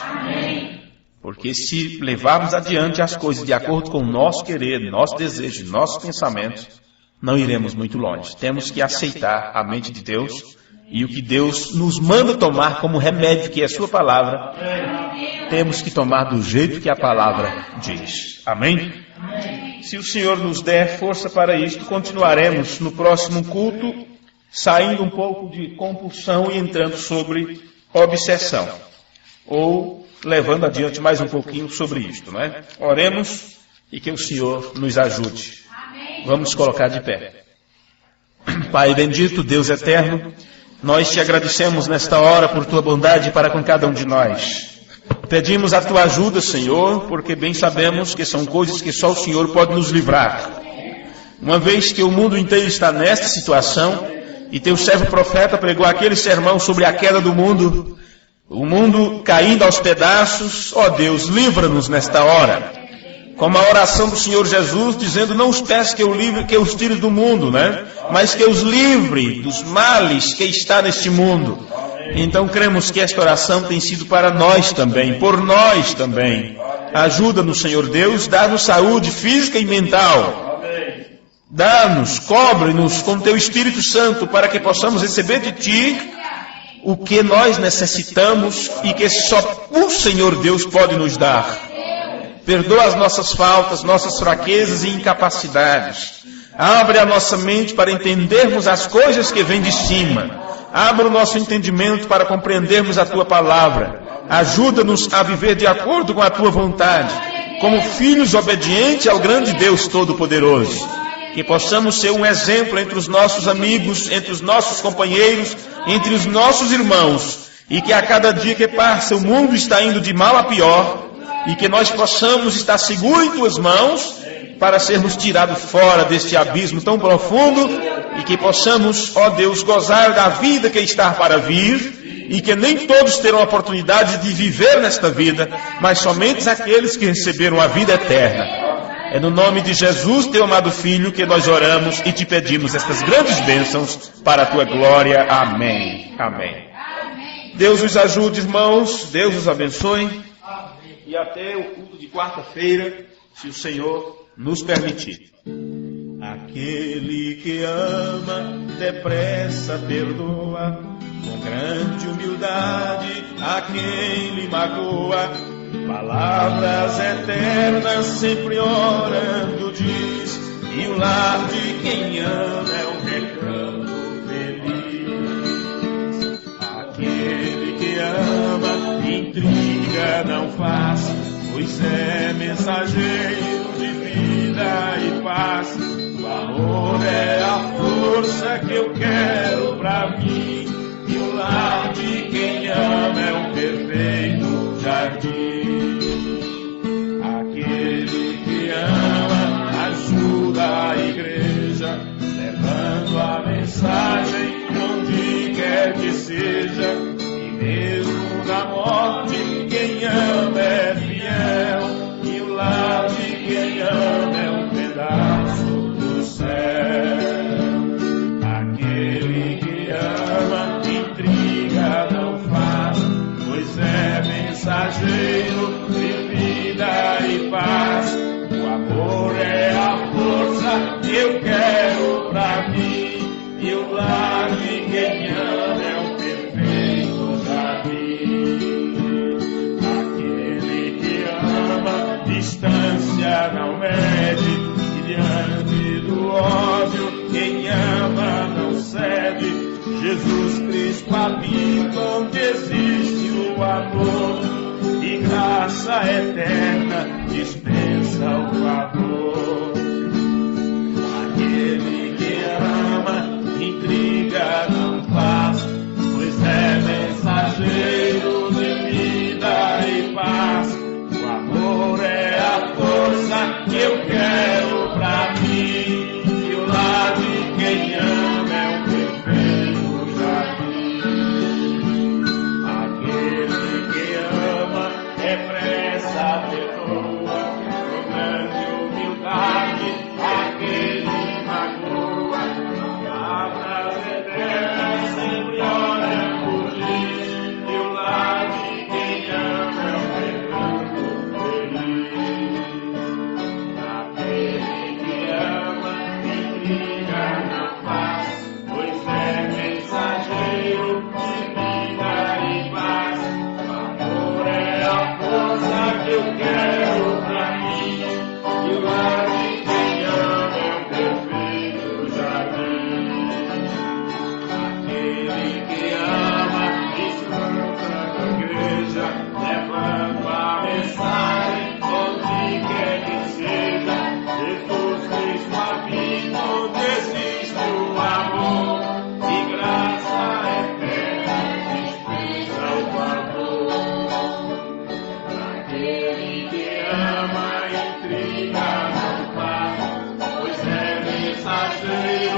Porque se levarmos adiante as coisas de acordo com o nosso querer, nosso desejo, nossos pensamentos, não iremos muito longe. Temos que aceitar a mente de Deus e o que Deus nos manda tomar como remédio, que é a sua palavra, temos que tomar do jeito que a palavra diz. Amém? Se o Senhor nos der força para isto, continuaremos no próximo culto, saindo um pouco de compulsão e entrando sobre obsessão. Ou levando adiante mais um pouquinho sobre isto, não é? Oremos e que o Senhor nos ajude. Vamos nos colocar de pé. Pai bendito, Deus eterno, nós te agradecemos nesta hora por tua bondade para com cada um de nós. Pedimos a tua ajuda, Senhor, porque bem sabemos que são coisas que só o Senhor pode nos livrar. Uma vez que o mundo inteiro está nesta situação, e teu servo profeta pregou aquele sermão sobre a queda do mundo, o mundo caindo aos pedaços, ó Deus, livra-nos nesta hora. Como a oração do Senhor Jesus, dizendo, não os peço que eu os tire do mundo, né? Mas que os livre dos males que está neste mundo. Então cremos que esta oração tem sido para nós também, por nós também. Ajuda-nos, Senhor Deus, dá-nos saúde física e mental. Dá-nos, cobre-nos com teu Espírito Santo para que possamos receber de ti o que nós necessitamos e que só o Senhor Deus pode nos dar. Perdoa as nossas faltas, nossas fraquezas e incapacidades. Abre a nossa mente para entendermos as coisas que vêm de cima. Abra o nosso entendimento para compreendermos a Tua palavra. Ajuda-nos a viver de acordo com a Tua vontade. como filhos obedientes ao grande Deus Todo-Poderoso. Que possamos ser um exemplo entre os nossos amigos, entre os nossos companheiros, entre os nossos irmãos. E que a cada dia que passa o mundo está indo de mal a pior. E que nós possamos estar seguros em tuas mãos para sermos tirados fora deste abismo tão profundo. E que possamos, ó Deus, gozar da vida que está para vir. E que nem todos terão a oportunidade de viver nesta vida, mas somente aqueles que receberam a vida eterna. É no nome de Jesus, teu amado Filho, que nós oramos e te pedimos estas grandes bênçãos para a tua glória. Amém. Amém. Deus os ajude, irmãos. Deus os abençoe. E até o culto de quarta-feira, se o Senhor nos permitir. Aquele que ama, depressa perdoa, com grande humildade a quem lhe magoa. Palavras eternas sempre orando diz, e o lar de quem ama é um recanto feliz. Aquele que ama, intriga não faz, pois é mensageiro de vida e paz. O amor é a força que eu quero pra mim, e o lar de quem ama é um perfeito jardim. Aquele que ama ajuda a igreja, levando a mensagem onde quer que seja. E mesmo na morte quem ama é fiel, e o lar de quem ama é um pedaço do céu. Aquele que ama intriga não faz, pois é mensageiro de vida e paz. O amor é a força que eu quero pra mim, e o lar de quem ama é um perfeito jardim. Aquele que ama distância não mede, e diante do ódio quem ama não cede. Jesus Cristo habita onde existe o amor, e graça eterna dispensa o favor. Aquele que ama, intriga não faz, pois é mensageiro de vida e paz. O amor é a força que eu quero pra mim, e o lar de quem ama é um perfeito jardim. Aquele que ama depressa perdoa, com grande humildade aquele magoa. Palavras eternas sempre olham por diz, e o lar de quem ama é um recanto feliz. Aquele que ama intriga não faz, pois é mensageiro de vida e paz. O amor é a força que eu quero pra mim, e o lar de quem ama é um perfeito jardim. Aquele que ama desfruta da igreja, levando a mensagem onde quer que seja. Jesus Cristo habita onde existe o amor, e graça eterna dispensa o favor. Aquele que ama intriga não faz, pois é mensageiro